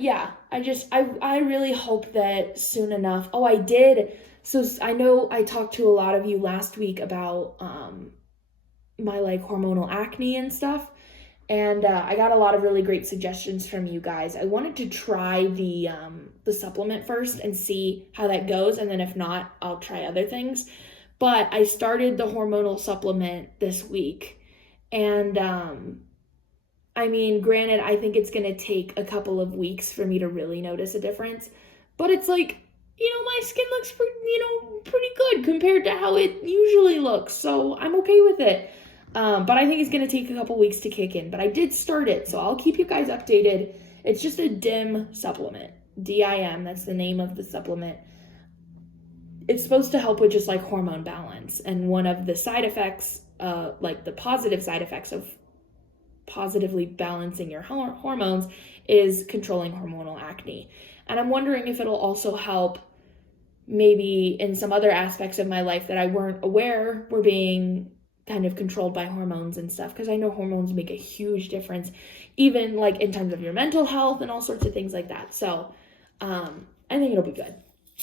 really hope that soon enough. Oh, I did. So I know I talked to a lot of you last week about, my like hormonal acne and stuff. And, I got a lot of really great suggestions from you guys. I wanted to try the supplement first and see how that goes. And then if not, I'll try other things. But I started the hormonal supplement this week. And, I mean, granted, I think it's going to take a couple of weeks for me to really notice a difference, but it's like, my skin looks pretty good compared to how it usually looks. So I'm okay with it. But I think it's going to take a couple weeks to kick in, but I did start it. So I'll keep you guys updated. It's just a DIM supplement, DIM. That's the name of the supplement. It's supposed to help with just like hormone balance. And one of the side effects, like the positive side effects of positively balancing your hormones is controlling hormonal acne. And I'm wondering if it'll also help maybe in some other aspects of my life that I weren't aware were being kind of controlled by hormones and stuff, because I know hormones make a huge difference, even like in terms of your mental health and all sorts of things like that. So I think it'll be good.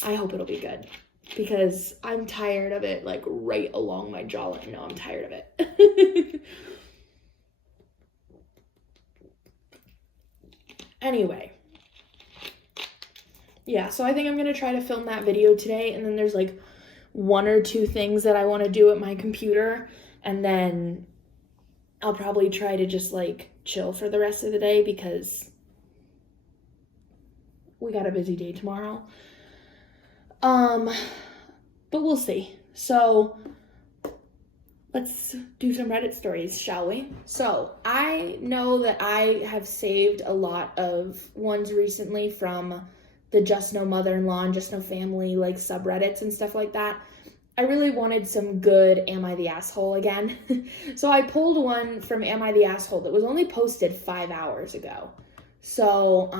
I hope it'll be good, because I'm tired of it, like right along my jawline. No, I'm tired of it. Anyway, yeah, so I think I'm going to try to film that video today, and then there's like 1 or 2 things that I want to do at my computer, and then I'll probably try to just like chill for the rest of the day, because we got a busy day tomorrow. But we'll see. So let's do some Reddit stories, shall we? So I know that I have saved a lot of ones recently from the Just No Mother-in-Law and Just No Family, like subreddits and stuff like that. I really wanted some good Am I the Asshole again. So I pulled one from Am I the Asshole that was only posted 5 hours ago. So,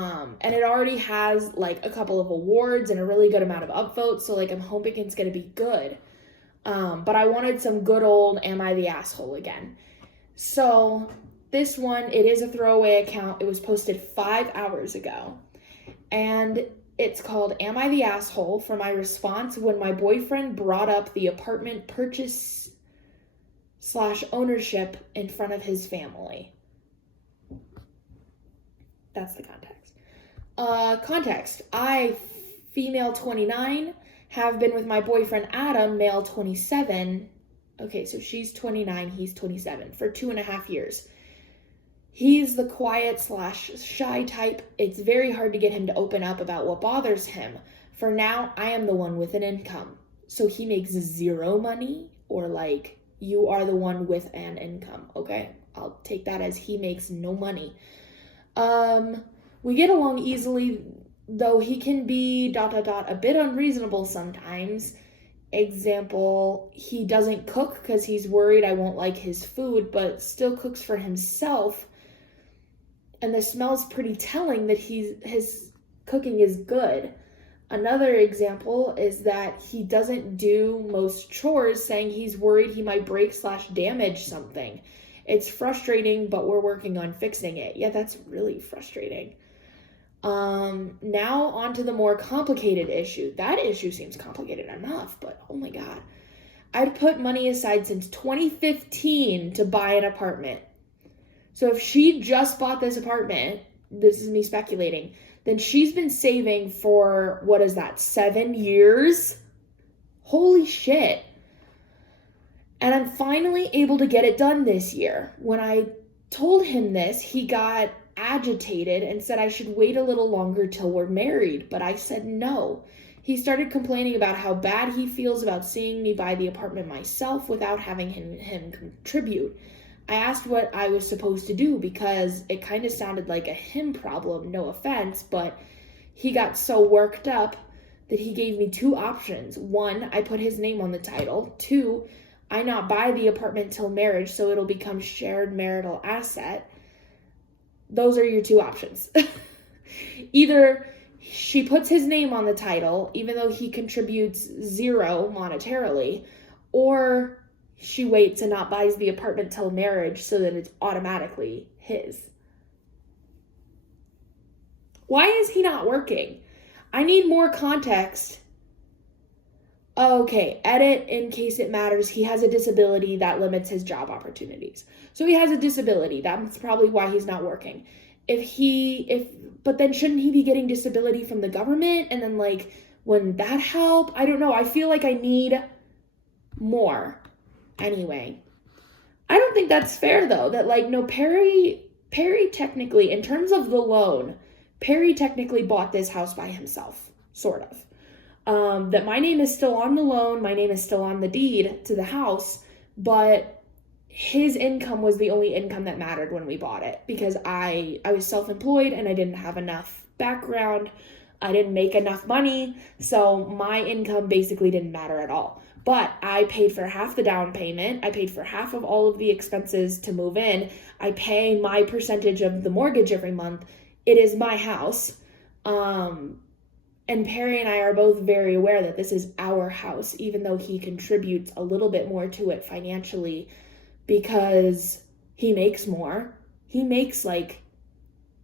and it already has like a couple of awards and a really good amount of upvotes. So like I'm hoping it's going to be good. But I wanted some good old Am I the Asshole again. So this one, it is a throwaway account. It was posted 5 hours ago. And it's called Am I the Asshole for my response when my boyfriend brought up the apartment purchase / ownership in front of his family. That's the context. Context. I, female 29, have been with my boyfriend Adam, male 27. Okay, so she's 29, he's 27, for 2.5 years. He's the quiet / shy type. It's very hard to get him to open up about what bothers him. For now, I am the one with an income. So he makes 0 money, or like you are the one with an income, okay? I'll take that as he makes no money. We get along easily, though he can be ... a bit unreasonable sometimes. Example, he doesn't cook because he's worried I won't like his food, but still cooks for himself. And the smell's pretty telling that his cooking is good. Another example is that he doesn't do most chores, saying he's worried he might break / damage something. It's frustrating, but we're working on fixing it. Yeah, that's really frustrating. Now on to the more complicated issue. That issue seems complicated enough, but oh my God. I'd put money aside since 2015 to buy an apartment. So if she just bought this apartment, this is me speculating, then she's been saving for, what is that, 7 years? Holy shit. And I'm finally able to get it done this year. When I told him this, he got agitated and said I should wait a little longer till we're married, but I said no. He started complaining about how bad he feels about seeing me buy the apartment myself without having him contribute. I asked what I was supposed to do because it kind of sounded like a him problem, no offense, but he got so worked up that he gave me 2 options. 1, I put his name on the title. 2, I not buy the apartment till marriage so it'll become shared marital asset. Those are your 2 options. Either she puts his name on the title, even though he contributes 0 monetarily, or she waits and not buys the apartment till marriage so that it's automatically his. Why is he not working? I need more context. Okay, edit in case it matters. He has a disability that limits his job opportunities. So he has a disability. That's probably why he's not working. But then shouldn't he be getting disability from the government? And then like, wouldn't that help? I don't know. I feel like I need more. Anyway, I don't think that's fair though. That like, no, Perry technically, in terms of the loan, Perry technically bought this house by himself, sort of. That my name is still on the loan, my name is still on the deed to the house, but his income was the only income that mattered when we bought it because I was self-employed and I didn't have enough background. I didn't make enough money, so my income basically didn't matter at all. But I paid for half the down payment. I paid for half of all of the expenses to move in. I pay my percentage of the mortgage every month. It is my house. And Perry and I are both very aware that this is our house, even though he contributes a little bit more to it financially because he makes more. He makes like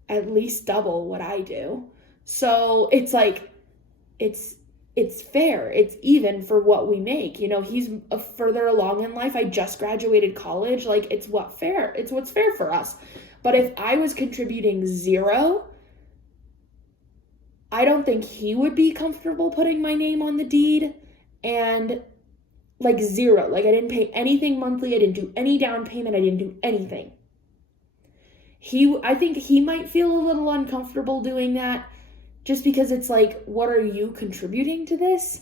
at least double what I do. So it's like, it's fair. It's even for what we make. You know, he's further along in life. I just graduated college. Like it's what's fair for us. But if I was contributing 0, I don't think he would be comfortable putting my name on the deed. And like 0, like I didn't pay anything monthly. I didn't do any down payment. I didn't do anything. I think he might feel a little uncomfortable doing that just because it's like, what are you contributing to this?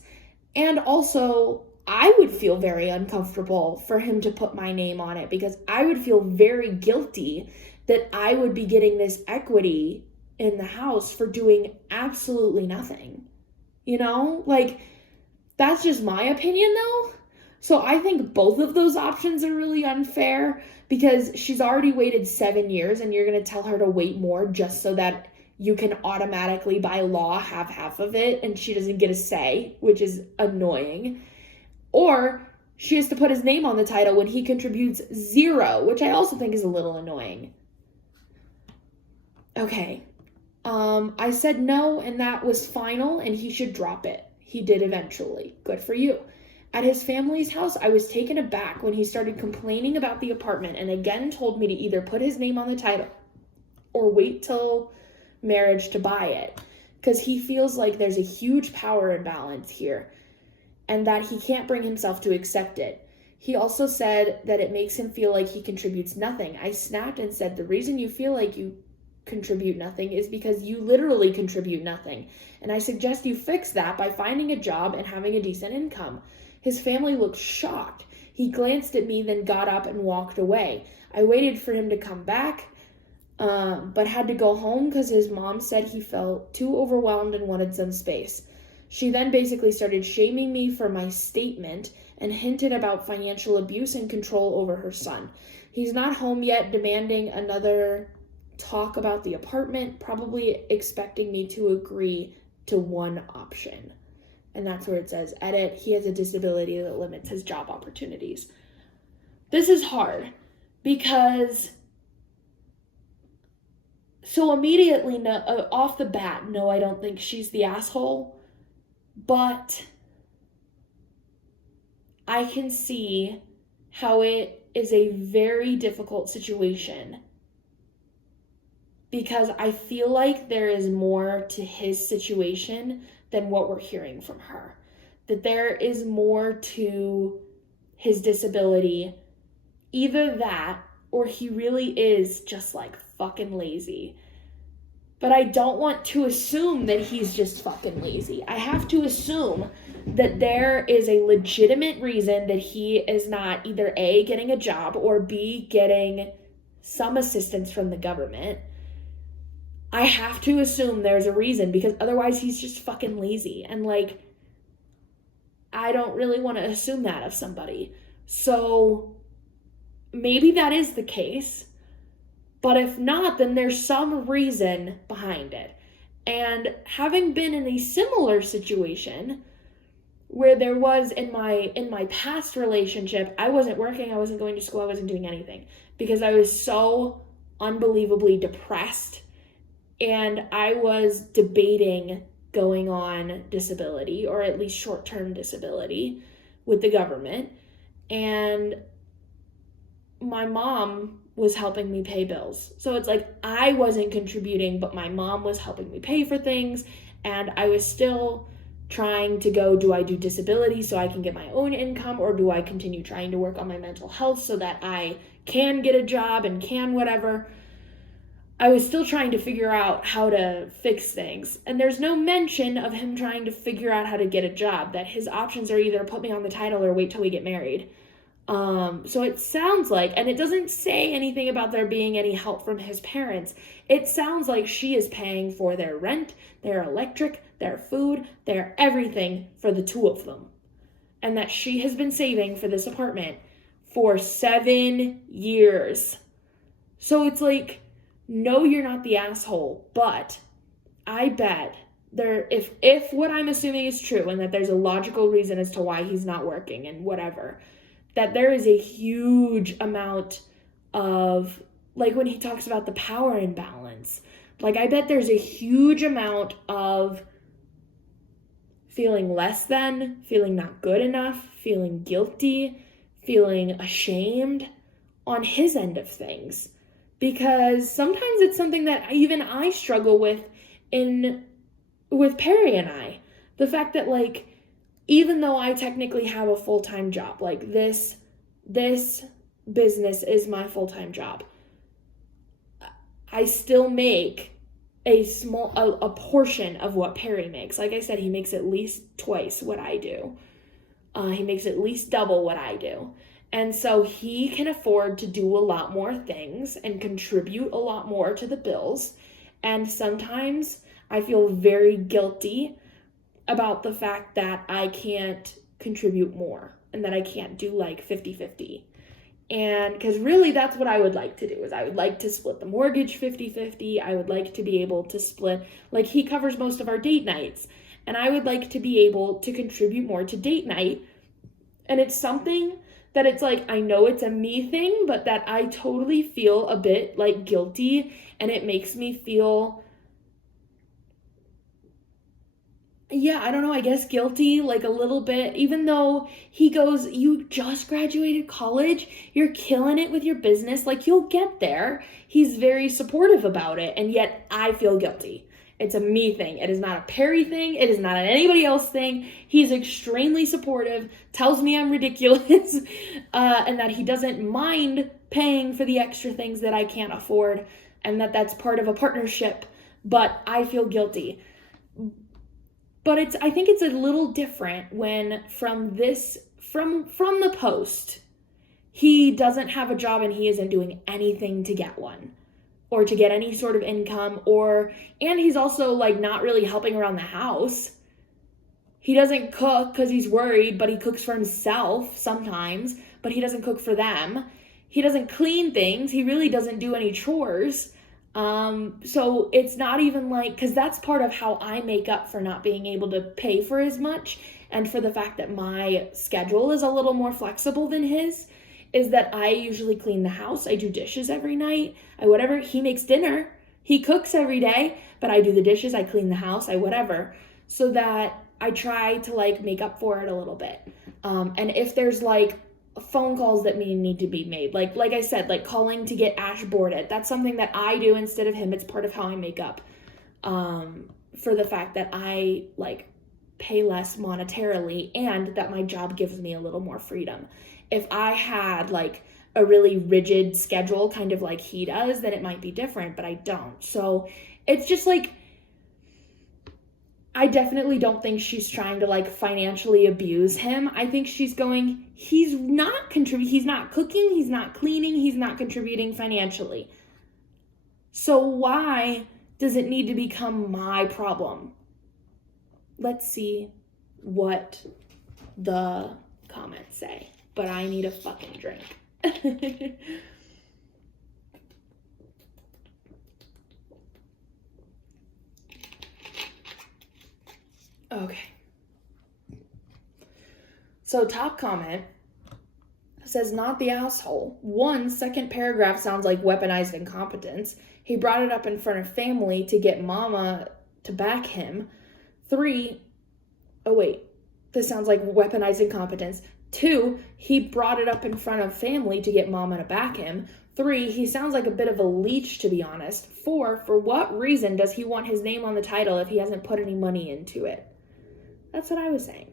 And also I would feel very uncomfortable for him to put my name on it because I would feel very guilty that I would be getting this equity in the house for doing absolutely nothing. You know, like that's just my opinion though. So I think both of those options are really unfair because she's already waited 7 years and you're going to tell her to wait more just so that you can automatically by law have half of it and she doesn't get a say, which is annoying. Or she has to put his name on the title when he contributes 0, which I also think is a little annoying. Okay. I said no, and that was final, and he should drop it. He did eventually. Good for you. At his family's house, I was taken aback when he started complaining about the apartment and again told me to either put his name on the title or wait till marriage to buy it, because he feels like there's a huge power imbalance here and that he can't bring himself to accept it. He also said that it makes him feel like he contributes nothing. I snapped and said, the reason you feel like you contribute nothing is because you literally contribute nothing. And I suggest you fix that by finding a job and having a decent income. His family looked shocked. He glanced at me, then got up and walked away. I waited for him to come back, but had to go home because his mom said he felt too overwhelmed and wanted some space. She then basically started shaming me for my statement and hinted about financial abuse and control over her son. He's not home yet, demanding another talk about the apartment, probably expecting me to agree to one option. And that's where it says, edit, he has a disability that limits his job opportunities. This is hard because, so immediately, no, off the bat, no, I don't think she's the asshole, but I can see how it is a very difficult situation because I feel like there is more to his situation than what we're hearing from her. that there is more to his disability. Either that, or he really is just like fucking lazy. But I don't want to assume that he's just fucking lazy. I have to assume that there is a legitimate reason that he is not either A, getting a job, or B, getting some assistance from the government. I have to assume there's a reason, because otherwise he's just fucking lazy. And like, I don't really want to assume that of somebody. So maybe that is the case. But if not, then there's some reason behind it. And having been in a similar situation where there was in my past relationship, I wasn't working, I wasn't going to school, I wasn't doing anything because I was so unbelievably depressed, and I was debating going on disability, or at least short-term disability, with the government. And my mom was helping me pay bills. So it's like I wasn't contributing, but my mom was helping me pay for things, and I was still trying to go, do I do disability so I can get my own income, or do I continue trying to work on my mental health so that I can get a job and can whatever? I was still trying to figure out how to fix things. And there's no mention of him trying to figure out how to get a job, that his options are either put me on the title or wait till we get married. So it sounds like, and it doesn't say anything about there being any help from his parents. It sounds like she is paying for their rent, their electric, their food, their everything for the two of them. And that she has been saving for this apartment for 7 years. So it's like, no, you're not the asshole, but I bet there, if what I'm assuming is true, and that there's a logical reason as to why he's not working and whatever, that there is a huge amount of, like when he talks about the power imbalance, like I bet there's a huge amount of feeling less than, feeling not good enough, feeling guilty, feeling ashamed on his end of things. Because sometimes it's something that even I struggle with with Perry and I. The fact that like, even though I technically have a full-time job, like this business is my full-time job, I still make a portion of what Perry makes. Like I said, he makes at least twice what I do. He makes at least double what I do. And so he can afford to do a lot more things and contribute a lot more to the bills. And sometimes I feel very guilty about the fact that I can't contribute more and that I can't do like 50-50. And because really that's what I would like to do, is I would like to split the mortgage 50-50. I would like to be able to split, like he covers most of our date nights, and I would like to be able to contribute more to date night. And it's something that it's like, I know it's a me thing, but that I totally feel a bit like guilty, and it makes me feel, I don't know, I guess guilty, like a little bit, even though he goes, you just graduated college, you're killing it with your business, like you'll get there. He's very supportive about it, and yet I feel guilty. It's a me thing. It is not a Perry thing. It is not an anybody else thing. He's extremely supportive, tells me I'm ridiculous, and that he doesn't mind paying for the extra things that I can't afford, and that that's part of a partnership, but I feel guilty. But I think it's a little different when from the post, he doesn't have a job and he isn't doing anything to get one, or to get any sort of income, and he's also like not really helping around the house. He doesn't cook because he's worried, but he cooks for himself sometimes, but he doesn't cook for them. He doesn't clean things. He really doesn't do any chores. So it's not even like, because that's part of how I make up for not being able to pay for as much, and for the fact that my schedule is a little more flexible than his, is that I usually clean the house. I do dishes every night. Whatever. He makes dinner. He cooks every day, but I do the dishes. I clean the house. Whatever. So that I try to like make up for it a little bit. And if there's like phone calls that need to be made, like I said, like calling to get Ash boarded, that's something that I do instead of him. It's part of how I make up for the fact that I like pay less monetarily and that my job gives me a little more freedom. If I had like a really rigid schedule, kind of like he does, then it might be different, but I don't. So it's just like, I definitely don't think she's trying to like financially abuse him. I think she's going, he's not contributing, he's not cooking, he's not cleaning, he's not contributing financially. So why does it need to become my problem? Let's see what the comments say. But I need a fucking drink. Okay. So top comment says, not the asshole. 1, second paragraph sounds like weaponized incompetence. He brought it up in front of family to get mama to back him. 3, oh wait, this sounds like weaponized incompetence. 2, he brought it up in front of family to get mama to back him. 3, he sounds like a bit of a leech, to be honest. 4, for what reason does he want his name on the title if he hasn't put any money into it? That's what I was saying.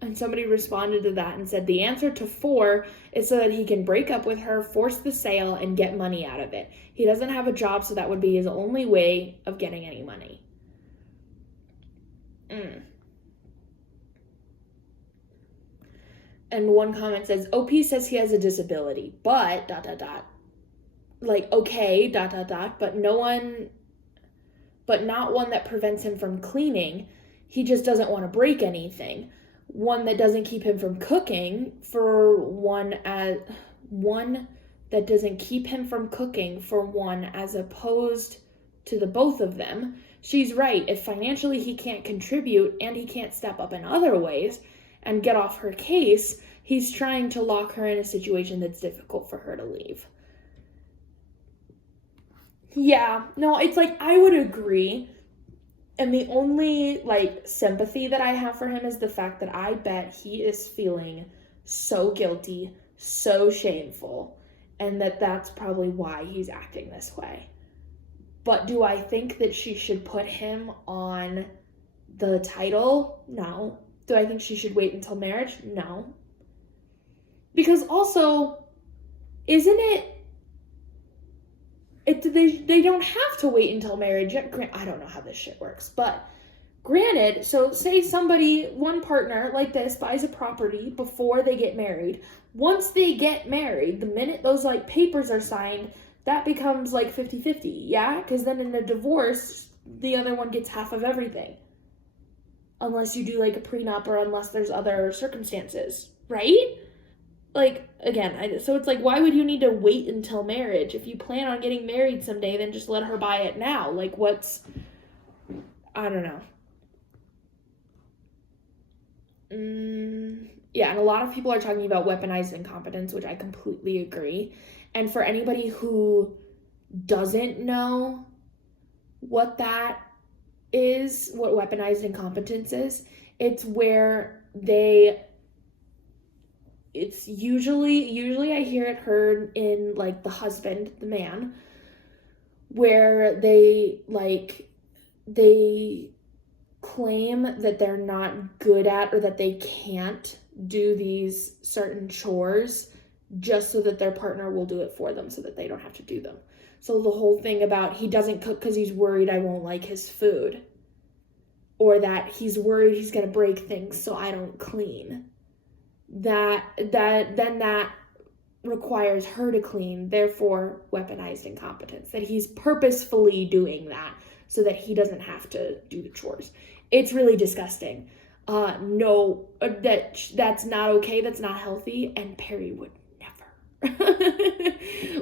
And somebody responded to that and said the answer to 4 is so that he can break up with her, force the sale, and get money out of it. He doesn't have a job, so that would be his only way of getting any money. And one comment says, OP says he has a disability, but ... Like, okay, ... but not one that prevents him from cleaning. He just doesn't want to break anything. One that doesn't keep him from cooking for one that doesn't keep him from cooking for one as opposed to the both of them. She's right. If financially he can't contribute and he can't step up in other ways and get off her case, he's trying to lock her in a situation that's difficult for her to leave. Yeah, no, it's like, I would agree. And the only, like, sympathy that I have for him is the fact that I bet he is feeling so guilty, so shameful, and that's probably why he's acting this way. But do I think that she should put him on the title? No. Do I think she should wait until marriage? No. Because also, isn't it they don't have to wait until marriage. I don't know how this shit works, but granted, so say one partner like this buys a property before they get married. Once they get married, the minute those like papers are signed, that becomes like 50-50, yeah? Because then in a divorce, the other one gets half of everything. Unless you do like a prenup or unless there's other circumstances, right? Like, again, so it's like, why would you need to wait until marriage? If you plan on getting married someday, then just let her buy it now. Like, I don't know. Yeah, and a lot of people are talking about weaponized incompetence, which I completely agree. And for anybody who doesn't know what that is, what weaponized incompetence is, it's where it's usually I hear it heard in like the husband, the man, where they claim that they're not good at or that they can't do these certain chores just so that their partner will do it for them so that they don't have to do them. So the whole thing about he doesn't cook because he's worried I won't like his food, or that he's worried he's going to break things so I don't clean. That requires her to clean, therefore weaponized incompetence. That he's purposefully doing that so that he doesn't have to do the chores. It's really disgusting. No, that's not okay. That's not healthy. And Perry would never.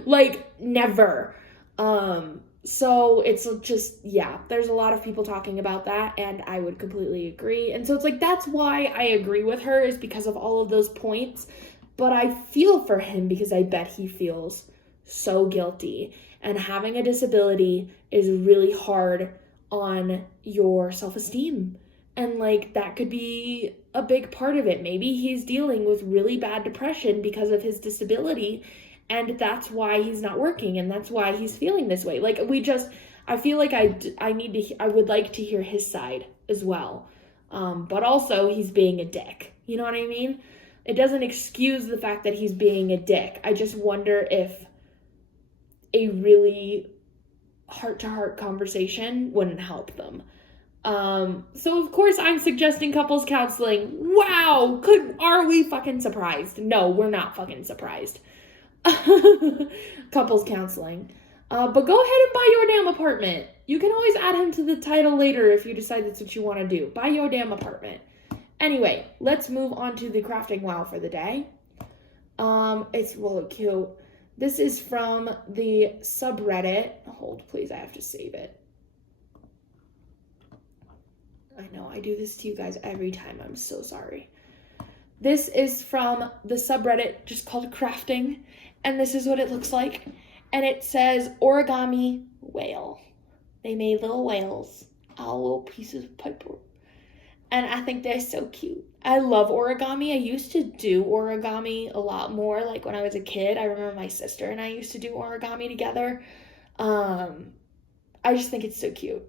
Like, never. So it's just, yeah, there's a lot of people talking about that, and I would completely agree. And so it's like, that's why I agree with her, is because of all of those points. But I feel for him because I bet he feels so guilty. And having a disability is really hard on your self-esteem. And like, that could be a big part of it. Maybe he's dealing with really bad depression because of his disability. And that's why he's not working, and that's why he's feeling this way. Like, I feel like I would like to hear his side as well. But also, he's being a dick. You know what I mean? It doesn't excuse the fact that he's being a dick. I just wonder if a really heart-to-heart conversation wouldn't help them. So of course I'm suggesting couples counseling. Wow, are we fucking surprised? No, we're not fucking surprised. Couples counseling. But go ahead and buy your damn apartment. You can always add him to the title later if you decide that's what you want to do. Buy your damn apartment. Anyway, let's move on to the crafting wow for the day. It's really cute. This is from the subreddit. Hold, please, I have to save it. I know, I do this to you guys every time. I'm so sorry. This is from the subreddit just called Crafting, and this is what it looks like. And it says Origami Whale. They made little whales, all little pieces of paper. And I think they're so cute. I love origami. I used to do origami a lot more, like when I was a kid. I remember my sister and I used to do origami together. I just think it's so cute.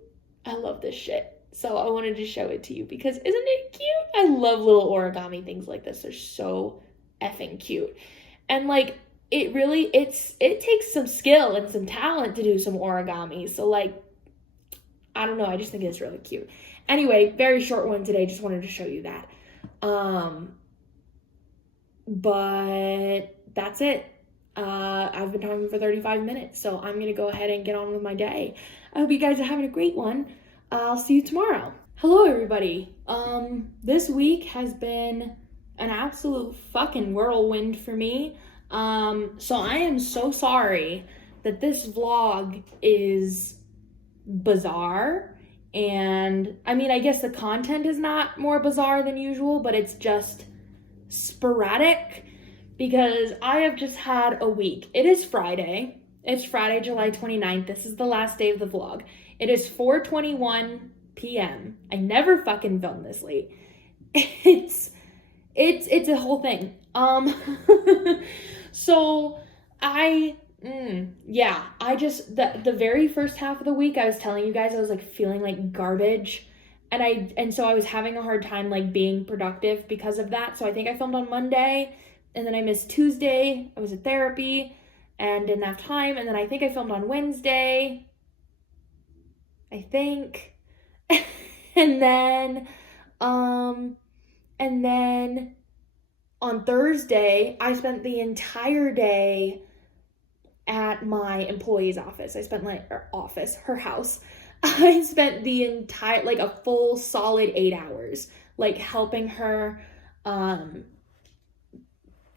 I love this shit. So I wanted to show it to you because isn't it cute? I love little origami things like this. They're so effing cute. And like, it takes some skill and some talent to do some origami. So like, I don't know. I just think it's really cute. Anyway, very short one today. Just wanted to show you that. But that's it. I've been talking for 35 minutes, so I'm going to go ahead and get on with my day. I hope you guys are having a great one. I'll see you tomorrow. Hello, everybody. This week has been an absolute fucking whirlwind for me. So I am so sorry that this vlog is bizarre. And I mean, I guess the content is not more bizarre than usual, but it's just sporadic because I have just had a week. It is Friday. It's Friday, July 29th. This is the last day of the vlog. It is 4:21 p.m. I never fucking film this late. It's a whole thing. So the very first half of the week, I was telling you guys I was like feeling like garbage, and so I was having a hard time like being productive because of that. So I think I filmed on Monday, and then I missed Tuesday. I was at therapy and didn't have time, and then I think I filmed on Wednesday. I think, and then on Thursday I spent the entire day at my employee's office. I spent her house. I spent the entire, like a full solid 8 hours, like helping her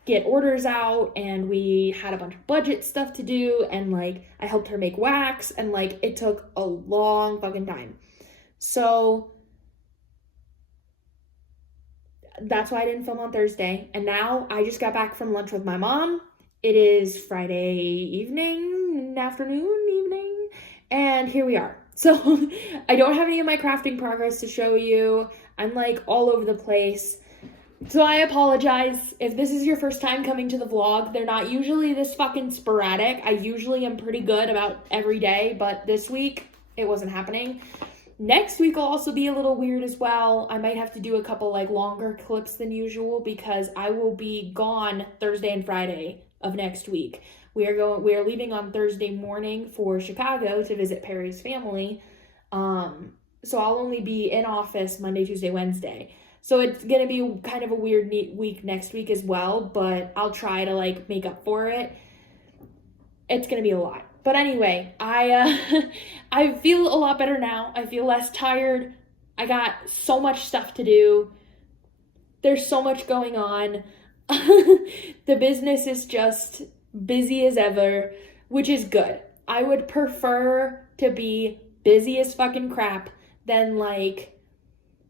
get orders out, and we had a bunch of budget stuff to do, and like I helped her make wax, and like it took a long fucking time. So that's why I didn't film on Thursday. And now I just got back from lunch with my mom. It is Friday afternoon, and here we are. So I don't have any of my crafting progress to show you. I'm like all over the place. So I apologize if this is your first time coming to the vlog. They're not usually this fucking sporadic. I usually am pretty good about every day, but this week it wasn't happening. Next week will also be a little weird as well. I might have to do a couple like longer clips than usual because I will be gone Thursday and Friday of next week. We are leaving on Thursday morning for Chicago to visit Perry's family. So I'll only be in office Monday, Tuesday, Wednesday. So it's going to be kind of a weird week next week as well, but I'll try to like make up for it. It's going to be a lot. But anyway, I feel a lot better now. I feel less tired. I got so much stuff to do. There's so much going on. The business is just busy as ever, which is good. I would prefer to be busy as fucking crap than like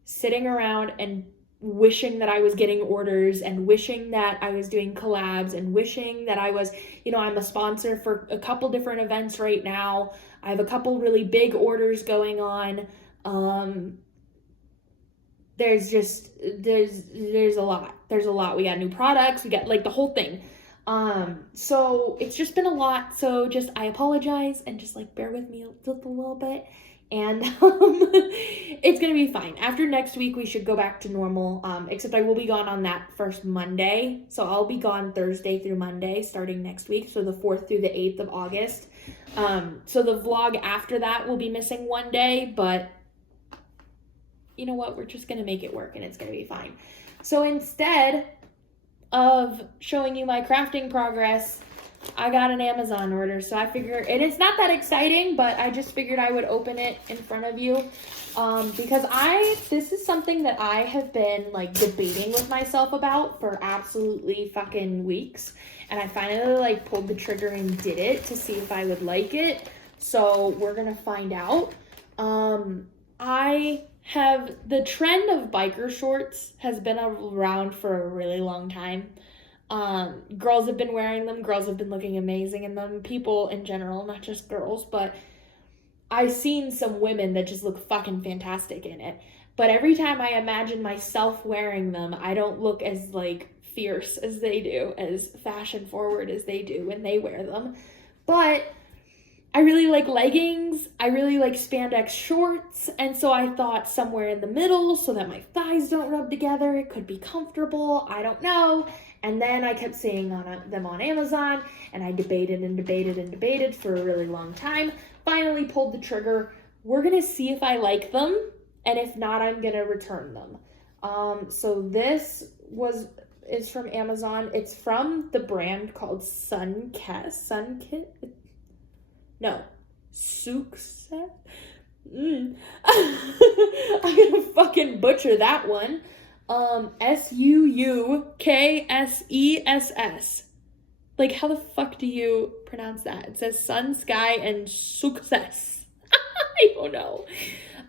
sitting around and wishing that I was getting orders and wishing that I was doing collabs and wishing that I was, I'm a sponsor for a couple different events right now. I have a couple really big orders going on. There's a lot. We got new products. We got like the whole thing. So it's just been a lot. So just, I apologize and just like bear with me just a little bit. And it's gonna be fine. After next week, we should go back to normal. Except I will be gone on that first Monday. So I'll be gone Thursday through Monday starting next week. So the 4th through the 8th of August. So the vlog after that will be missing one day, but you know what? We're just gonna make it work and it's gonna be fine. So instead of showing you my crafting progress, I got an Amazon order, so I figured, and it's not that exciting, but I just figured I would open it in front of you, because this is something that I have been, like, debating with myself about for absolutely fucking weeks, and I finally, like, pulled the trigger and did it to see if I would like it, so we're gonna find out. The trend of biker shorts has been around for a really long time. Girls have been wearing them. Girls have been looking amazing in them. People in general, not just girls, but I've seen some women that just look fucking fantastic in it. But every time I imagine myself wearing them, I don't look as, like, fierce as they do, as fashion forward as they do when they wear them. But I really like leggings, I really like spandex shorts, and so I thought somewhere in the middle so that my thighs don't rub together, it could be comfortable, I don't know. And then I kept seeing them on Amazon, and I debated and debated and debated for a really long time. Finally pulled the trigger. We're gonna see if I like them, and if not, I'm gonna return them. So this is from Amazon. It's from the brand called Success. I'm gonna fucking butcher that one. Sukkess. Like, how the fuck do you pronounce that? It says sun, sky, and success. I don't know.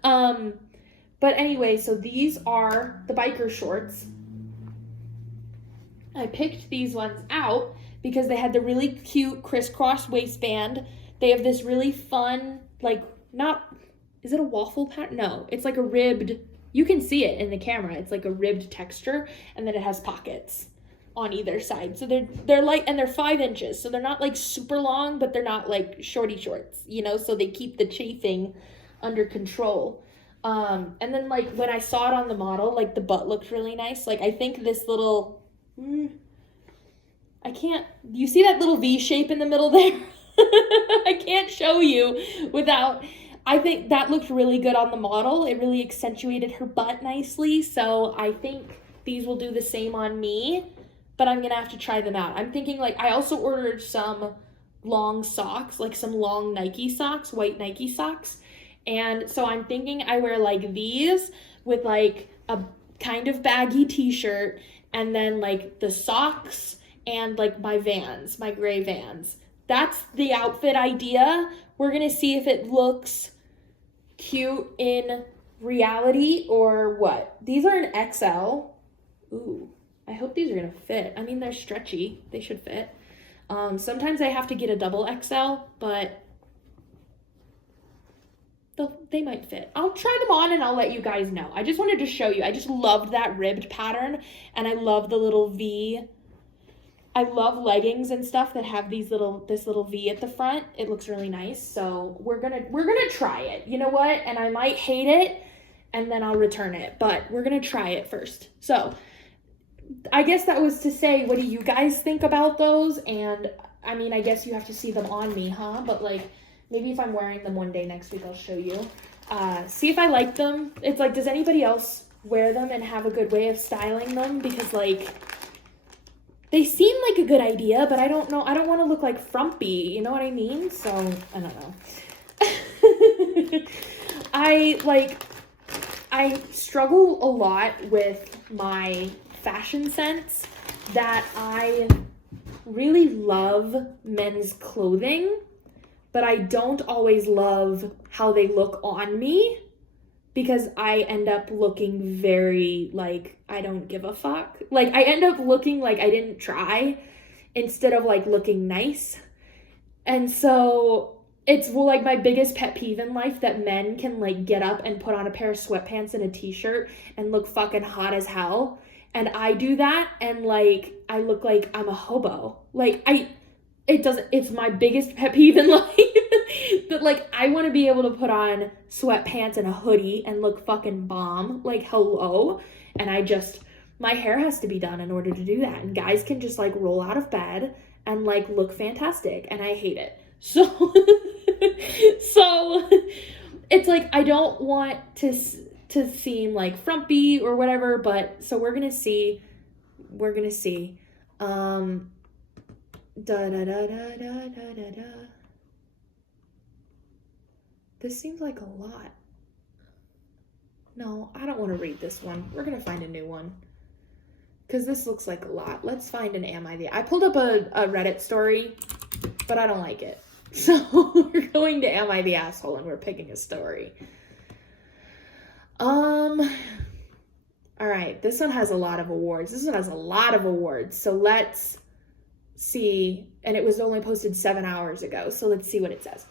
But anyway, so these are the biker shorts. I picked these ones out because they had the really cute crisscross waistband. They have this really fun, like, is it a waffle pattern? No, it's like a ribbed, you can see it in the camera. It's like a ribbed texture, and then it has pockets on either side. So they're like, and they're 5 inches. So they're not like super long, but they're not like shorty shorts, you know? So they keep the chafing under control. And then, like, when I saw it on the model, like, the butt looked really nice. Like, I think this little, you see that little V shape in the middle there? I can't show you without, I think that looked really good on the model. It really accentuated her butt nicely. So I think these will do the same on me, but I'm gonna have to try them out. I'm thinking, like, I also ordered some long socks, like some long Nike socks, white Nike socks. And so I'm thinking I wear, like, these with, like, a kind of baggy t-shirt, and then, like, the socks and, like, my Vans, my gray Vans. That's the outfit idea. We're gonna see if it looks cute in reality or what. These are an XL. Ooh, I hope these are gonna fit. I mean, they're stretchy. They should fit. Sometimes I have to get a double XL, but they might fit. I'll try them on and I'll let you guys know. I just wanted to show you. I just loved that ribbed pattern, and I love the little V. I love leggings and stuff that have this little V at the front. It looks really nice. So we're gonna try it. You know what? And I might hate it, and then I'll return it. But we're gonna try it first. So I guess that was to say, what do you guys think about those? And I mean, I guess you have to see them on me, huh? But, like, maybe if I'm wearing them one day next week, I'll show you. See if I like them. It's like, does anybody else wear them and have a good way of styling them? Because, like, they seem like a good idea, but I don't know. I don't want to look like frumpy, you know what I mean? So, I don't know. I struggle a lot with my fashion sense, that I really love men's clothing, but I don't always love how they look on me, because I end up looking very, like, I don't give a fuck. Like, I end up looking like I didn't try instead of, like, looking nice. And so it's, well, like, my biggest pet peeve in life, that men can, like, get up and put on a pair of sweatpants and a t-shirt and look fucking hot as hell. And I do that, and like I look like I'm a hobo. Like it's my biggest pet peeve in life. But like I want to be able to put on sweatpants and a hoodie and look fucking bomb. Like hello. And my hair has to be done in order to do that. And guys can just like roll out of bed and like look fantastic, and I hate it. So so it's like I don't want to seem like frumpy or whatever, but so we're gonna see. This seems like a lot. No, I don't want to read this one. We're gonna find a new one because this looks like a lot. Let's find an Am I the... I pulled up a Reddit story, but I don't like it. So we're going to Am I the Asshole, and we're picking a story. All right, this one has a lot of awards. So let's see. And it was only posted 7 hours ago. So let's see what it says.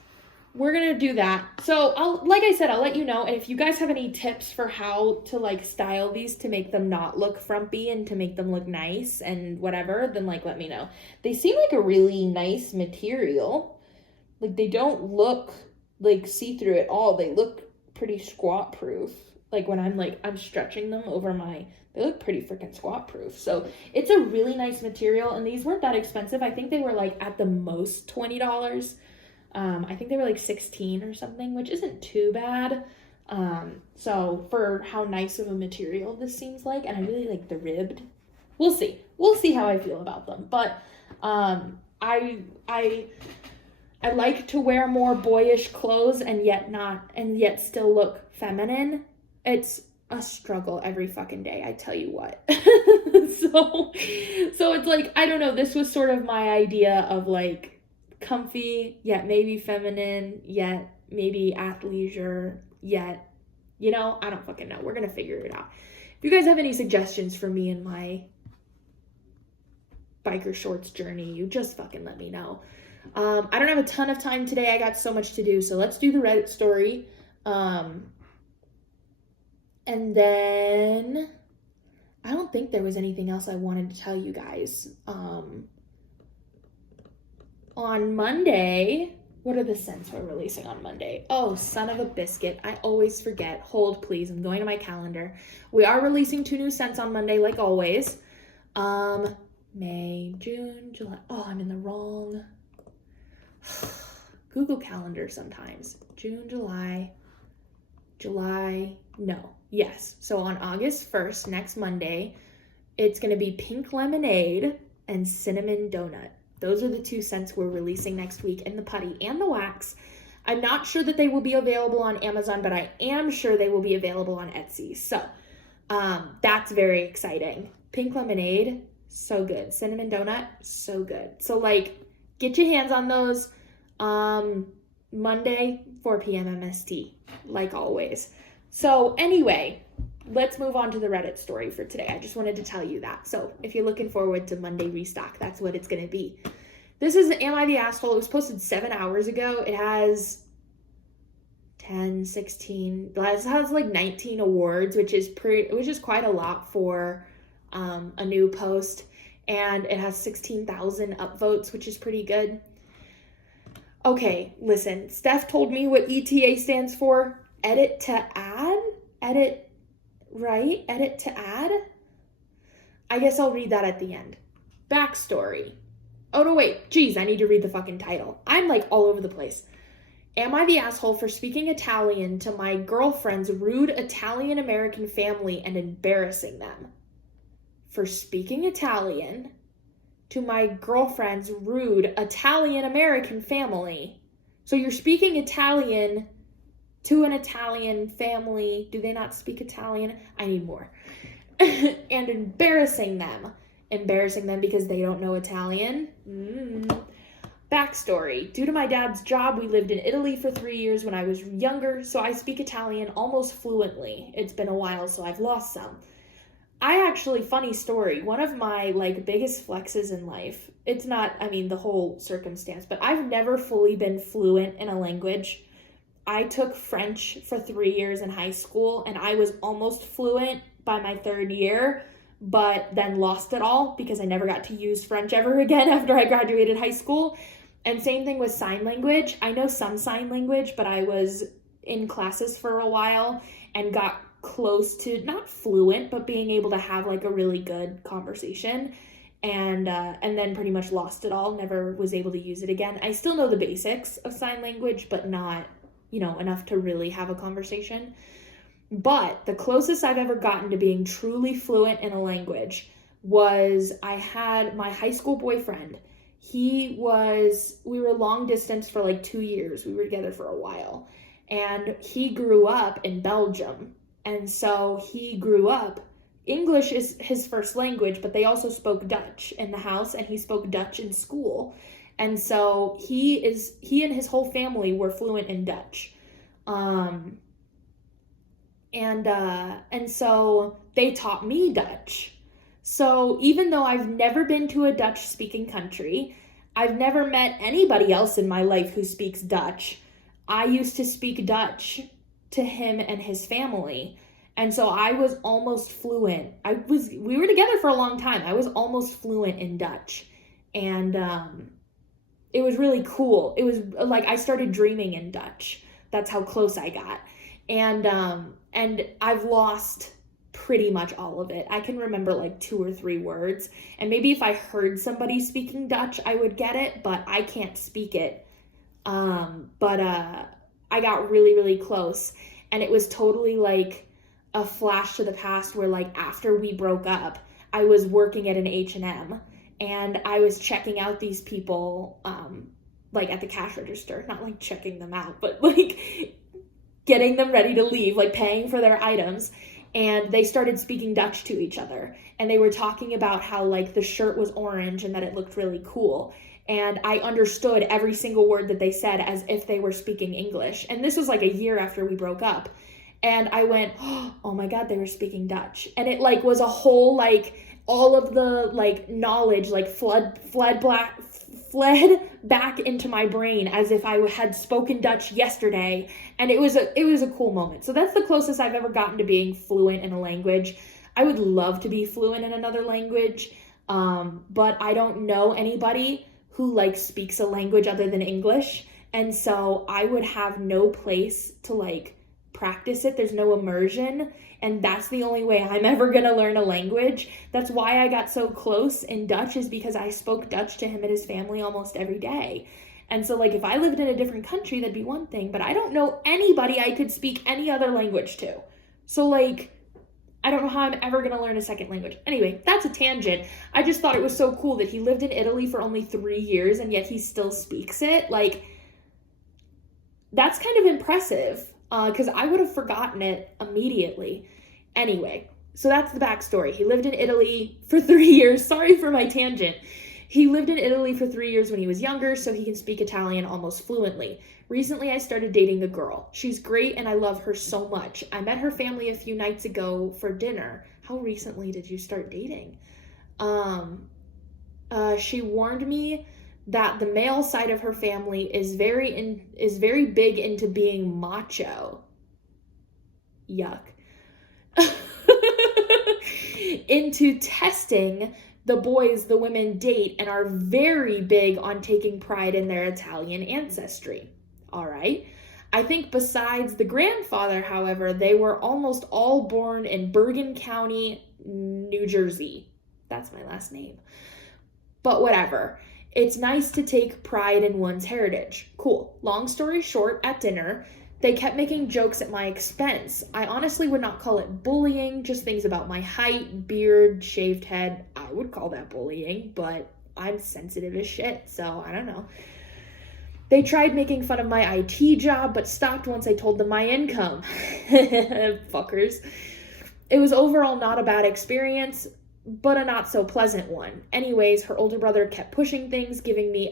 We're going to do that. So like I said, I'll let you know. And if you guys have any tips for how to like style these to make them not look frumpy and to make them look nice and whatever, then like let me know. They seem like a really nice material. Like they don't look like see-through at all. They look pretty squat proof. Like when I'm stretching them over they look pretty freaking squat proof. So it's a really nice material, and these weren't that expensive. I think they were like at the most $20. I think they were like 16 or something, which isn't too bad. So for how nice of a material this seems like, and I really like the ribbed. We'll see how I feel about them. But I like to wear more boyish clothes and yet still look feminine. It's a struggle every fucking day, I tell you what. So it's like, I don't know, this was sort of my idea of like comfy, yet maybe feminine, yet maybe athleisure, yet, I don't fucking know. We're gonna figure it out. If you guys have any suggestions for me in my biker shorts journey, you just fucking let me know. I don't have a ton of time today. I got so much to do, so let's do the Reddit story. And then I don't think there was anything else I wanted to tell you guys. On Monday, what are the scents we're releasing on Monday? Oh, son of a biscuit. I always forget. Hold, please. I'm going to my calendar. We are releasing 2 new scents on Monday, like always. May, June, July. Oh, I'm in the wrong Google Calendar sometimes. June, July, no. Yes. So on August 1st, next Monday, it's going to be Pink Lemonade and Cinnamon Donut. Those are the 2 scents we're releasing next week in the putty and the wax. I'm not sure that they will be available on Amazon, but I am sure they will be available on Etsy. So that's very exciting. Pink Lemonade, so good. Cinnamon Donut, so good. So like, get your hands on those. Monday, 4 p.m. MST, like always. So anyway, let's move on to the Reddit story for today. I just wanted to tell you that. So if you're looking forward to Monday restock, that's what it's going to be. This is Am I the Asshole? It was posted 7 hours ago. It has 10, 16, it has like 19 awards, which is quite a lot for a new post. And it has 16,000 upvotes, which is pretty good. Okay, listen, Steph told me what ETA stands for. Edit to add? Edit to add? I guess I'll read that at the end. Backstory. Oh, no, wait. Geez, I need to read the fucking title. I'm like all over the place. Am I the asshole for speaking Italian to my girlfriend's rude Italian-American family and embarrassing them? For speaking Italian to my girlfriend's rude Italian-American family. So you're speaking Italian to an Italian family. Do they not speak Italian? I need more. And embarrassing them. Embarrassing them because they don't know Italian. Backstory. Due to my dad's job, we lived in Italy for 3 years when I was younger, so I speak Italian almost fluently. It's been a while, so I've lost some. Funny story, one of my biggest flexes in life, it's not, the whole circumstance, but I've never fully been fluent in a language. I took French for 3 years in high school, and I was almost fluent by my 3rd year, but then lost it all because I never got to use French ever again after I graduated high school. And same thing with sign language. I know some sign language, but I was in classes for a while and got close to, not fluent, but being able to have like a really good conversation. And then pretty much lost it all, never was able to use it again. I still know the basics of sign language, but not, enough to really have a conversation. But the closest I've ever gotten to being truly fluent in a language was I had my high school boyfriend. We were long distance for like 2 years. We were together for a while. And he grew up in Belgium. And so he grew up, English is his first language, but they also spoke Dutch in the house, and he spoke Dutch in school. And so he and his whole family were fluent in Dutch. And so they taught me Dutch. So even though I've never been to a Dutch speaking country, I've never met anybody else in my life who speaks Dutch. I used to speak Dutch to him and his family. And so I was almost fluent. We were together for a long time. I was almost fluent in Dutch. And it was really cool. It was like I started dreaming in Dutch. That's how close I got. And I've lost pretty much all of it. I can remember like 2 or 3 words. And maybe if I heard somebody speaking Dutch, I would get it, but I can't speak it. But I got really, really close. And it was totally like a flash to the past where like after we broke up, I was working at an H&M and I was checking out these people, like at the cash register, not like checking them out, but like getting them ready to leave, like paying for their items. And they started speaking Dutch to each other. And they were talking about how like the shirt was orange and that it looked really cool. And I understood every single word that they said as if they were speaking English. And this was like a year after we broke up. And I went, oh my God, they were speaking Dutch. And it like was a whole like all of the like knowledge like fled back into my brain as if I had spoken Dutch yesterday. And it was a cool moment. So that's the closest I've ever gotten to being fluent in a language. I would love to be fluent in another language, but I don't know anybody who like speaks a language other than English. And so I would have no place to like practice it. There's no immersion. And that's the only way I'm ever going to learn a language. That's why I got so close in Dutch, is because I spoke Dutch to him and his family almost every day. And so like if I lived in a different country, that'd be one thing, but I don't know anybody I could speak any other language to. So like, I don't know how I'm ever going to learn a second language. Anyway, that's a tangent. I just thought it was so cool that he lived in Italy for only 3 years and yet he still speaks it. Like, that's kind of impressive. Because I would have forgotten it immediately. Anyway, so that's the backstory. He lived in Italy for 3 years. Sorry for my tangent. He lived in Italy for 3 years when he was younger, so he can speak Italian almost fluently. Recently, I started dating a girl. She's great, and I love her so much. I met her family a few nights ago for dinner. How recently did you start dating? She warned me that the male side of her family is very big into being macho. Yuck. Into testing the boys the women date and are very big on taking pride in their Italian ancestry. All right. I think besides the grandfather, however, they were almost all born in Bergen County, New Jersey. That's my last name. But whatever. It's nice to take pride in one's heritage. Cool. Long story short, at dinner, they kept making jokes at my expense. I honestly would not call it bullying, just things about my height, beard, shaved head. I would call that bullying, but I'm sensitive as shit, so I don't know. They tried making fun of my IT job, but stopped once I told them my income. Fuckers. It was overall not a bad experience, but a not so pleasant one. Anyways, her older brother kept pushing things, giving me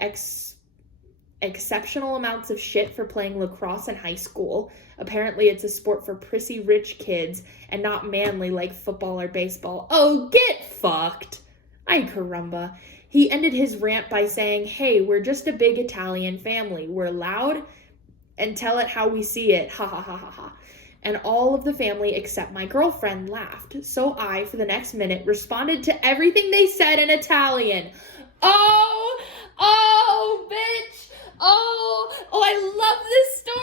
exceptional amounts of shit for playing lacrosse in high school. Apparently it's a sport for prissy rich kids and not manly like football or baseball. Oh, get fucked. Ay caramba. He ended his rant by saying, hey, we're just a big Italian family. We're loud and tell it how we see it. Ha ha ha ha ha. and all of the family except my girlfriend laughed. So I, for the next minute, responded to everything they said in Italian. Oh, bitch. Oh, I love this story.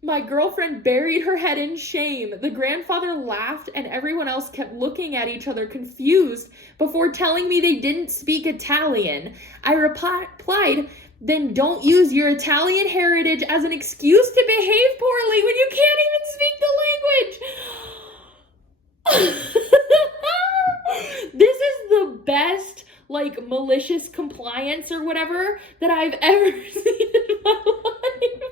My girlfriend buried her head in shame. The grandfather laughed and everyone else kept looking at each other confused before telling me they didn't speak Italian. I replied, then don't use your Italian heritage as an excuse to behave poorly when you can't even speak the language. This is the best, like, malicious compliance or whatever that I've ever seen in my life.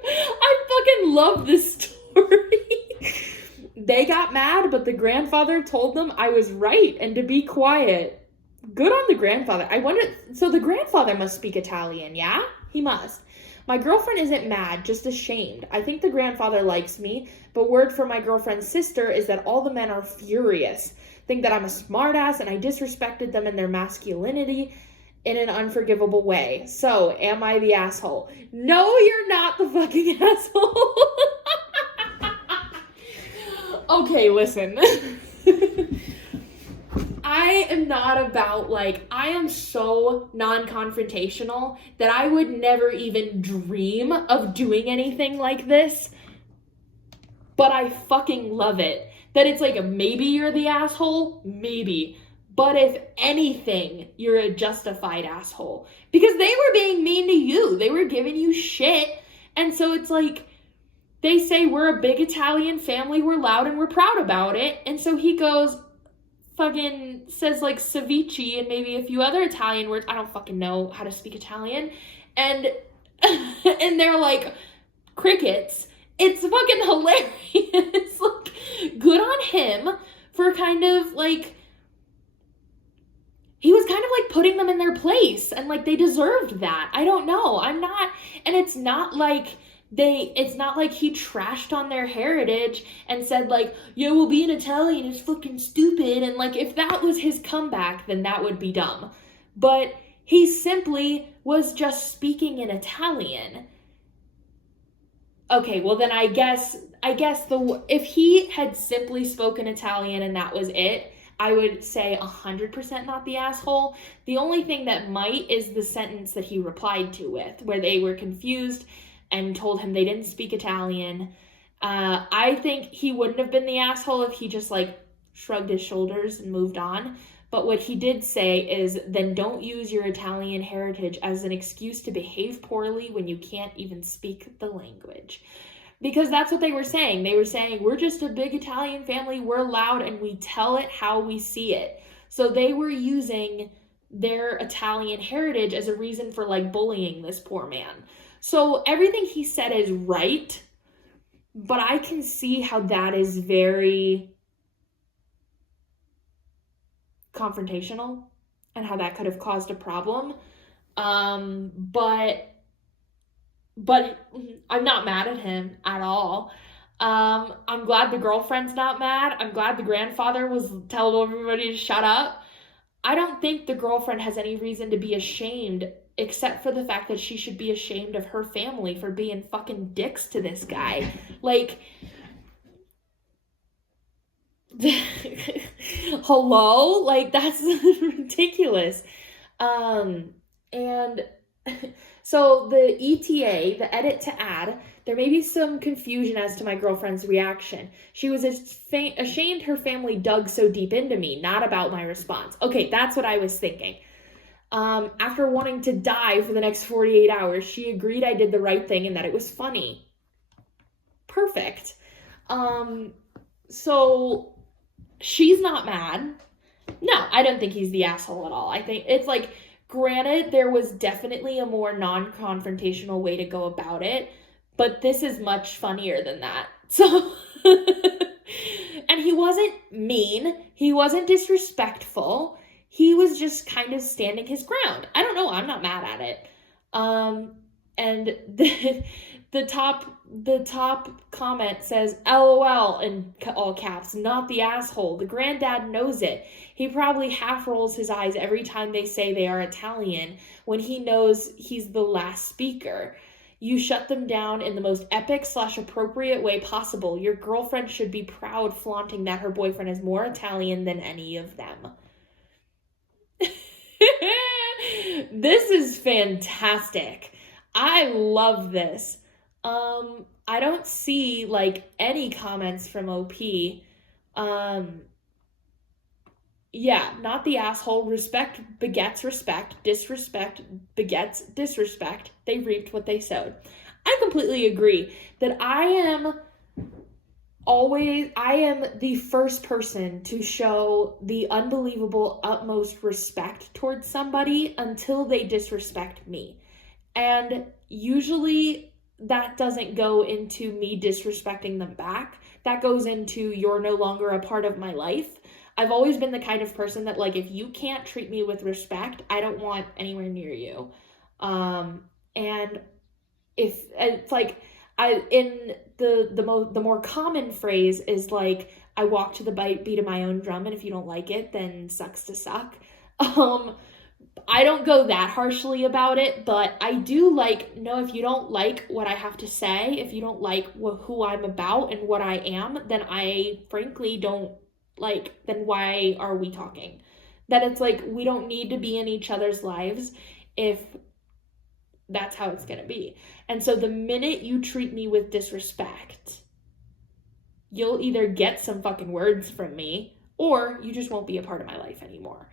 I fucking love this story. They got mad, but the grandfather told them I was right and to be quiet. Good on the grandfather. I wonder, so the grandfather must speak Italian, yeah? He must. My girlfriend isn't mad, just ashamed. I think the grandfather likes me, but word from my girlfriend's sister is that all the men are furious, think that I'm a smartass and I disrespected them in their masculinity in an unforgivable way. So, am I the asshole? No, you're not the fucking asshole. Okay, listen. I am not about, like, I am so non-confrontational that I would never even dream of doing anything like this. But I fucking love it. That it's like, maybe you're the asshole, maybe. But if anything, you're a justified asshole. Because they were being mean to you. They were giving you shit. And so it's like, they say we're a big Italian family, we're loud and we're proud about it. And so he goes, fucking says like ceviche and maybe a few other Italian words. I don't fucking know how to speak Italian. And and they're like, crickets. It's fucking hilarious. Like, good on him for kind of like, he was kind of like putting them in their place and like they deserved that. I don't know. I'm not, and it's not like he trashed on their heritage and said like, yeah, well, being Italian is fucking stupid. And like, if that was his comeback, then that would be dumb. But he simply was just speaking in Italian. Okay, well then I guess if he had simply spoken Italian and that was it, I would say 100% not the asshole. The only thing that might is the sentence that he replied to with, where they were confused and told him they didn't speak Italian. I think he wouldn't have been the asshole if he just like shrugged his shoulders and moved on. But what he did say is, then don't use your Italian heritage as an excuse to behave poorly when you can't even speak the language. Because that's what they were saying. They were saying, we're just a big Italian family, we're loud, and we tell it how we see it. So they were using their Italian heritage as a reason for like bullying this poor man. So everything he said is right, but I can see how that is very confrontational and how that could have caused a problem. But I'm not mad at him at all. I'm glad the girlfriend's not mad. I'm glad the grandfather was telling everybody to shut up. I don't think the girlfriend has any reason to be ashamed, except for the fact that she should be ashamed of her family for being fucking dicks to this guy. Like, hello? Like, that's ridiculous. And so the ETA, the edit to add, there may be some confusion as to my girlfriend's reaction. She was ashamed her family dug so deep into me, not about my response. Okay, that's what I was thinking. After wanting to die for the next 48 hours, she agreed I did the right thing and that it was funny. Perfect. So she's not mad. No, I don't think he's the asshole at all. I think it's like, granted, there was definitely a more non-confrontational way to go about it, but this is much funnier than that. So, and he wasn't mean. He wasn't disrespectful. He was just kind of standing his ground. I don't know. I'm not mad at it. And the top comment says, LOL, in all caps, not the asshole. The granddad knows it. He probably half rolls his eyes every time they say they are Italian when he knows he's the last speaker. You shut them down in the most epic/appropriate way possible. Your girlfriend should be proud, flaunting that her boyfriend is more Italian than any of them. This is fantastic. I love this. I don't see, like, any comments from OP. Yeah, not the asshole. Respect begets respect. Disrespect begets disrespect. They reaped what they sowed. I completely agree that I am the first person to show the unbelievable utmost respect towards somebody until they disrespect me. And usually that doesn't go into me disrespecting them back. That goes into you're no longer a part of my life. I've always been the kind of person that, like, if you can't treat me with respect, I don't want anywhere near you. And if it's like, the more common phrase is like, I walk to the beat of my own drum, and if you don't like it, then sucks to suck. I don't go that harshly about it, but I do like, no, if you don't like what I have to say, if you don't like who I'm about and what I am, then I frankly don't like, then why are we talking? That it's like, we don't need to be in each other's lives if that's how it's gonna be. And so the minute you treat me with disrespect, you'll either get some fucking words from me, or you just won't be a part of my life anymore.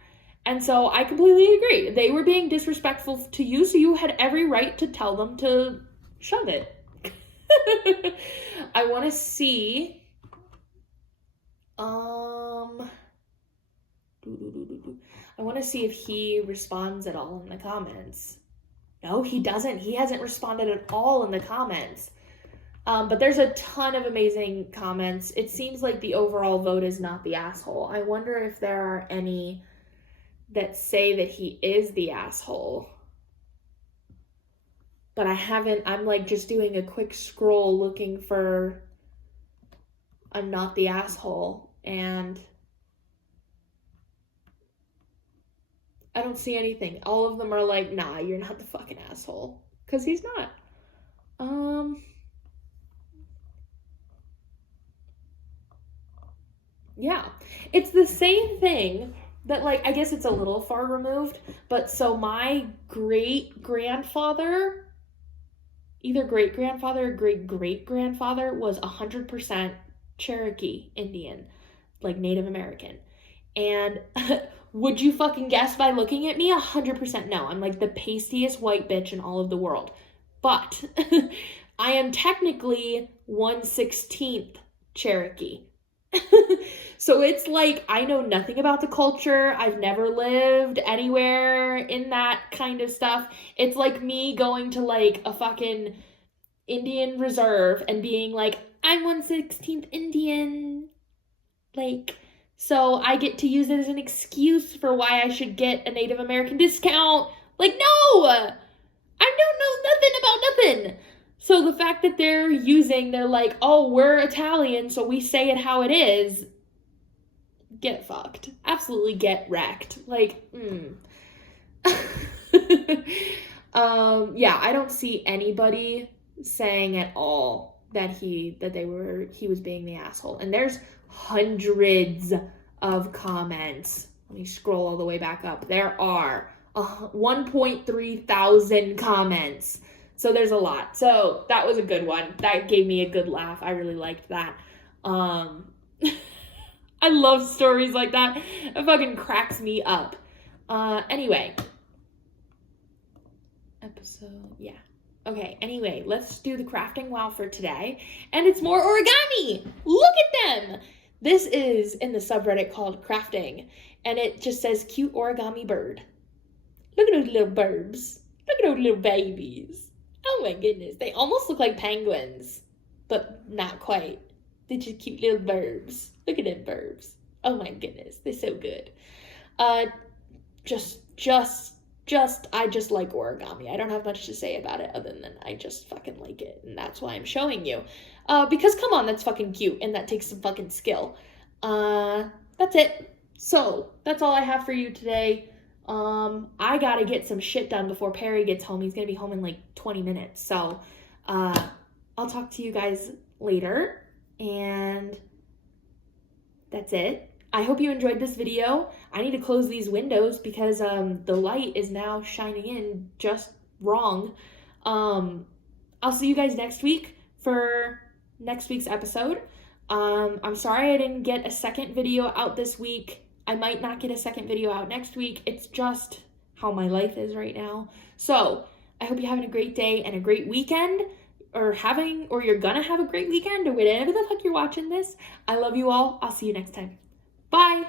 And so I completely agree. They were being disrespectful to you, so you had every right to tell them to shove it. I want to see... I want to see if he responds at all in the comments. No, he doesn't. He hasn't responded at all in the comments. But there's a ton of amazing comments. It seems like the overall vote is not the asshole. I wonder if there are any that say that he is the asshole. But I haven't, I'm like just doing a quick scroll looking for a not the asshole, and I don't see anything. All of them are like, nah, you're not the fucking asshole. Because he's not. Yeah. It's the same thing that, like, I guess it's a little far removed, but so my great-grandfather, either great-grandfather or great-great-grandfather, was 100% Cherokee Indian, like Native American. And would you fucking guess by looking at me? 100% no. I'm like the pastiest white bitch in all of the world. But I am technically 1/16 Cherokee. So it's like, I know nothing about the culture. I've never lived anywhere in that kind of stuff. It's like me going to like a fucking Indian reserve and being like, I'm 1/16 Indian. Like, so I get to use it as an excuse for why I should get a Native American discount. Like, no! I don't know nothing about nothing. So the fact that they're like, oh, we're Italian, so we say it how it is. Get fucked. Absolutely get wrecked. Like, yeah, I don't see anybody saying at all that he was being the asshole. And there's hundreds of comments. Let me scroll all the way back up. There are 1.3 thousand comments. So there's a lot. So that was a good one. That gave me a good laugh. I really liked that. I love stories like that. It fucking cracks me up. Anyway. Yeah. Okay, anyway, let's do the crafting wow for today. And it's more origami! Look at them! This is in the subreddit called Crafting. And it just says, cute origami bird. Look at those little burbs. Look at those little babies. Oh my goodness, they almost look like penguins, but not quite. They're just cute little burbs. Look at them burbs. Oh my goodness, they're so good. I just like origami. I don't have much to say about it other than I just fucking like it, and that's why I'm showing you. Because come on, that's fucking cute, and that takes some fucking skill. That's it. So, that's all I have for you today. I gotta get some shit done before Perry gets home. He's gonna be home in like 20 minutes. So, I'll talk to you guys later, and that's it. I hope you enjoyed this video. I need to close these windows because the light is now shining in just wrong. I'll see you guys next week for next week's episode. I'm sorry I didn't get a second video out this week. I might not get a second video out next week. It's just how my life is right now. So I hope you're having a great day and a great weekend, or you're gonna have a great weekend, or whatever the fuck you're watching this. I love you all. I'll see you next time. Bye.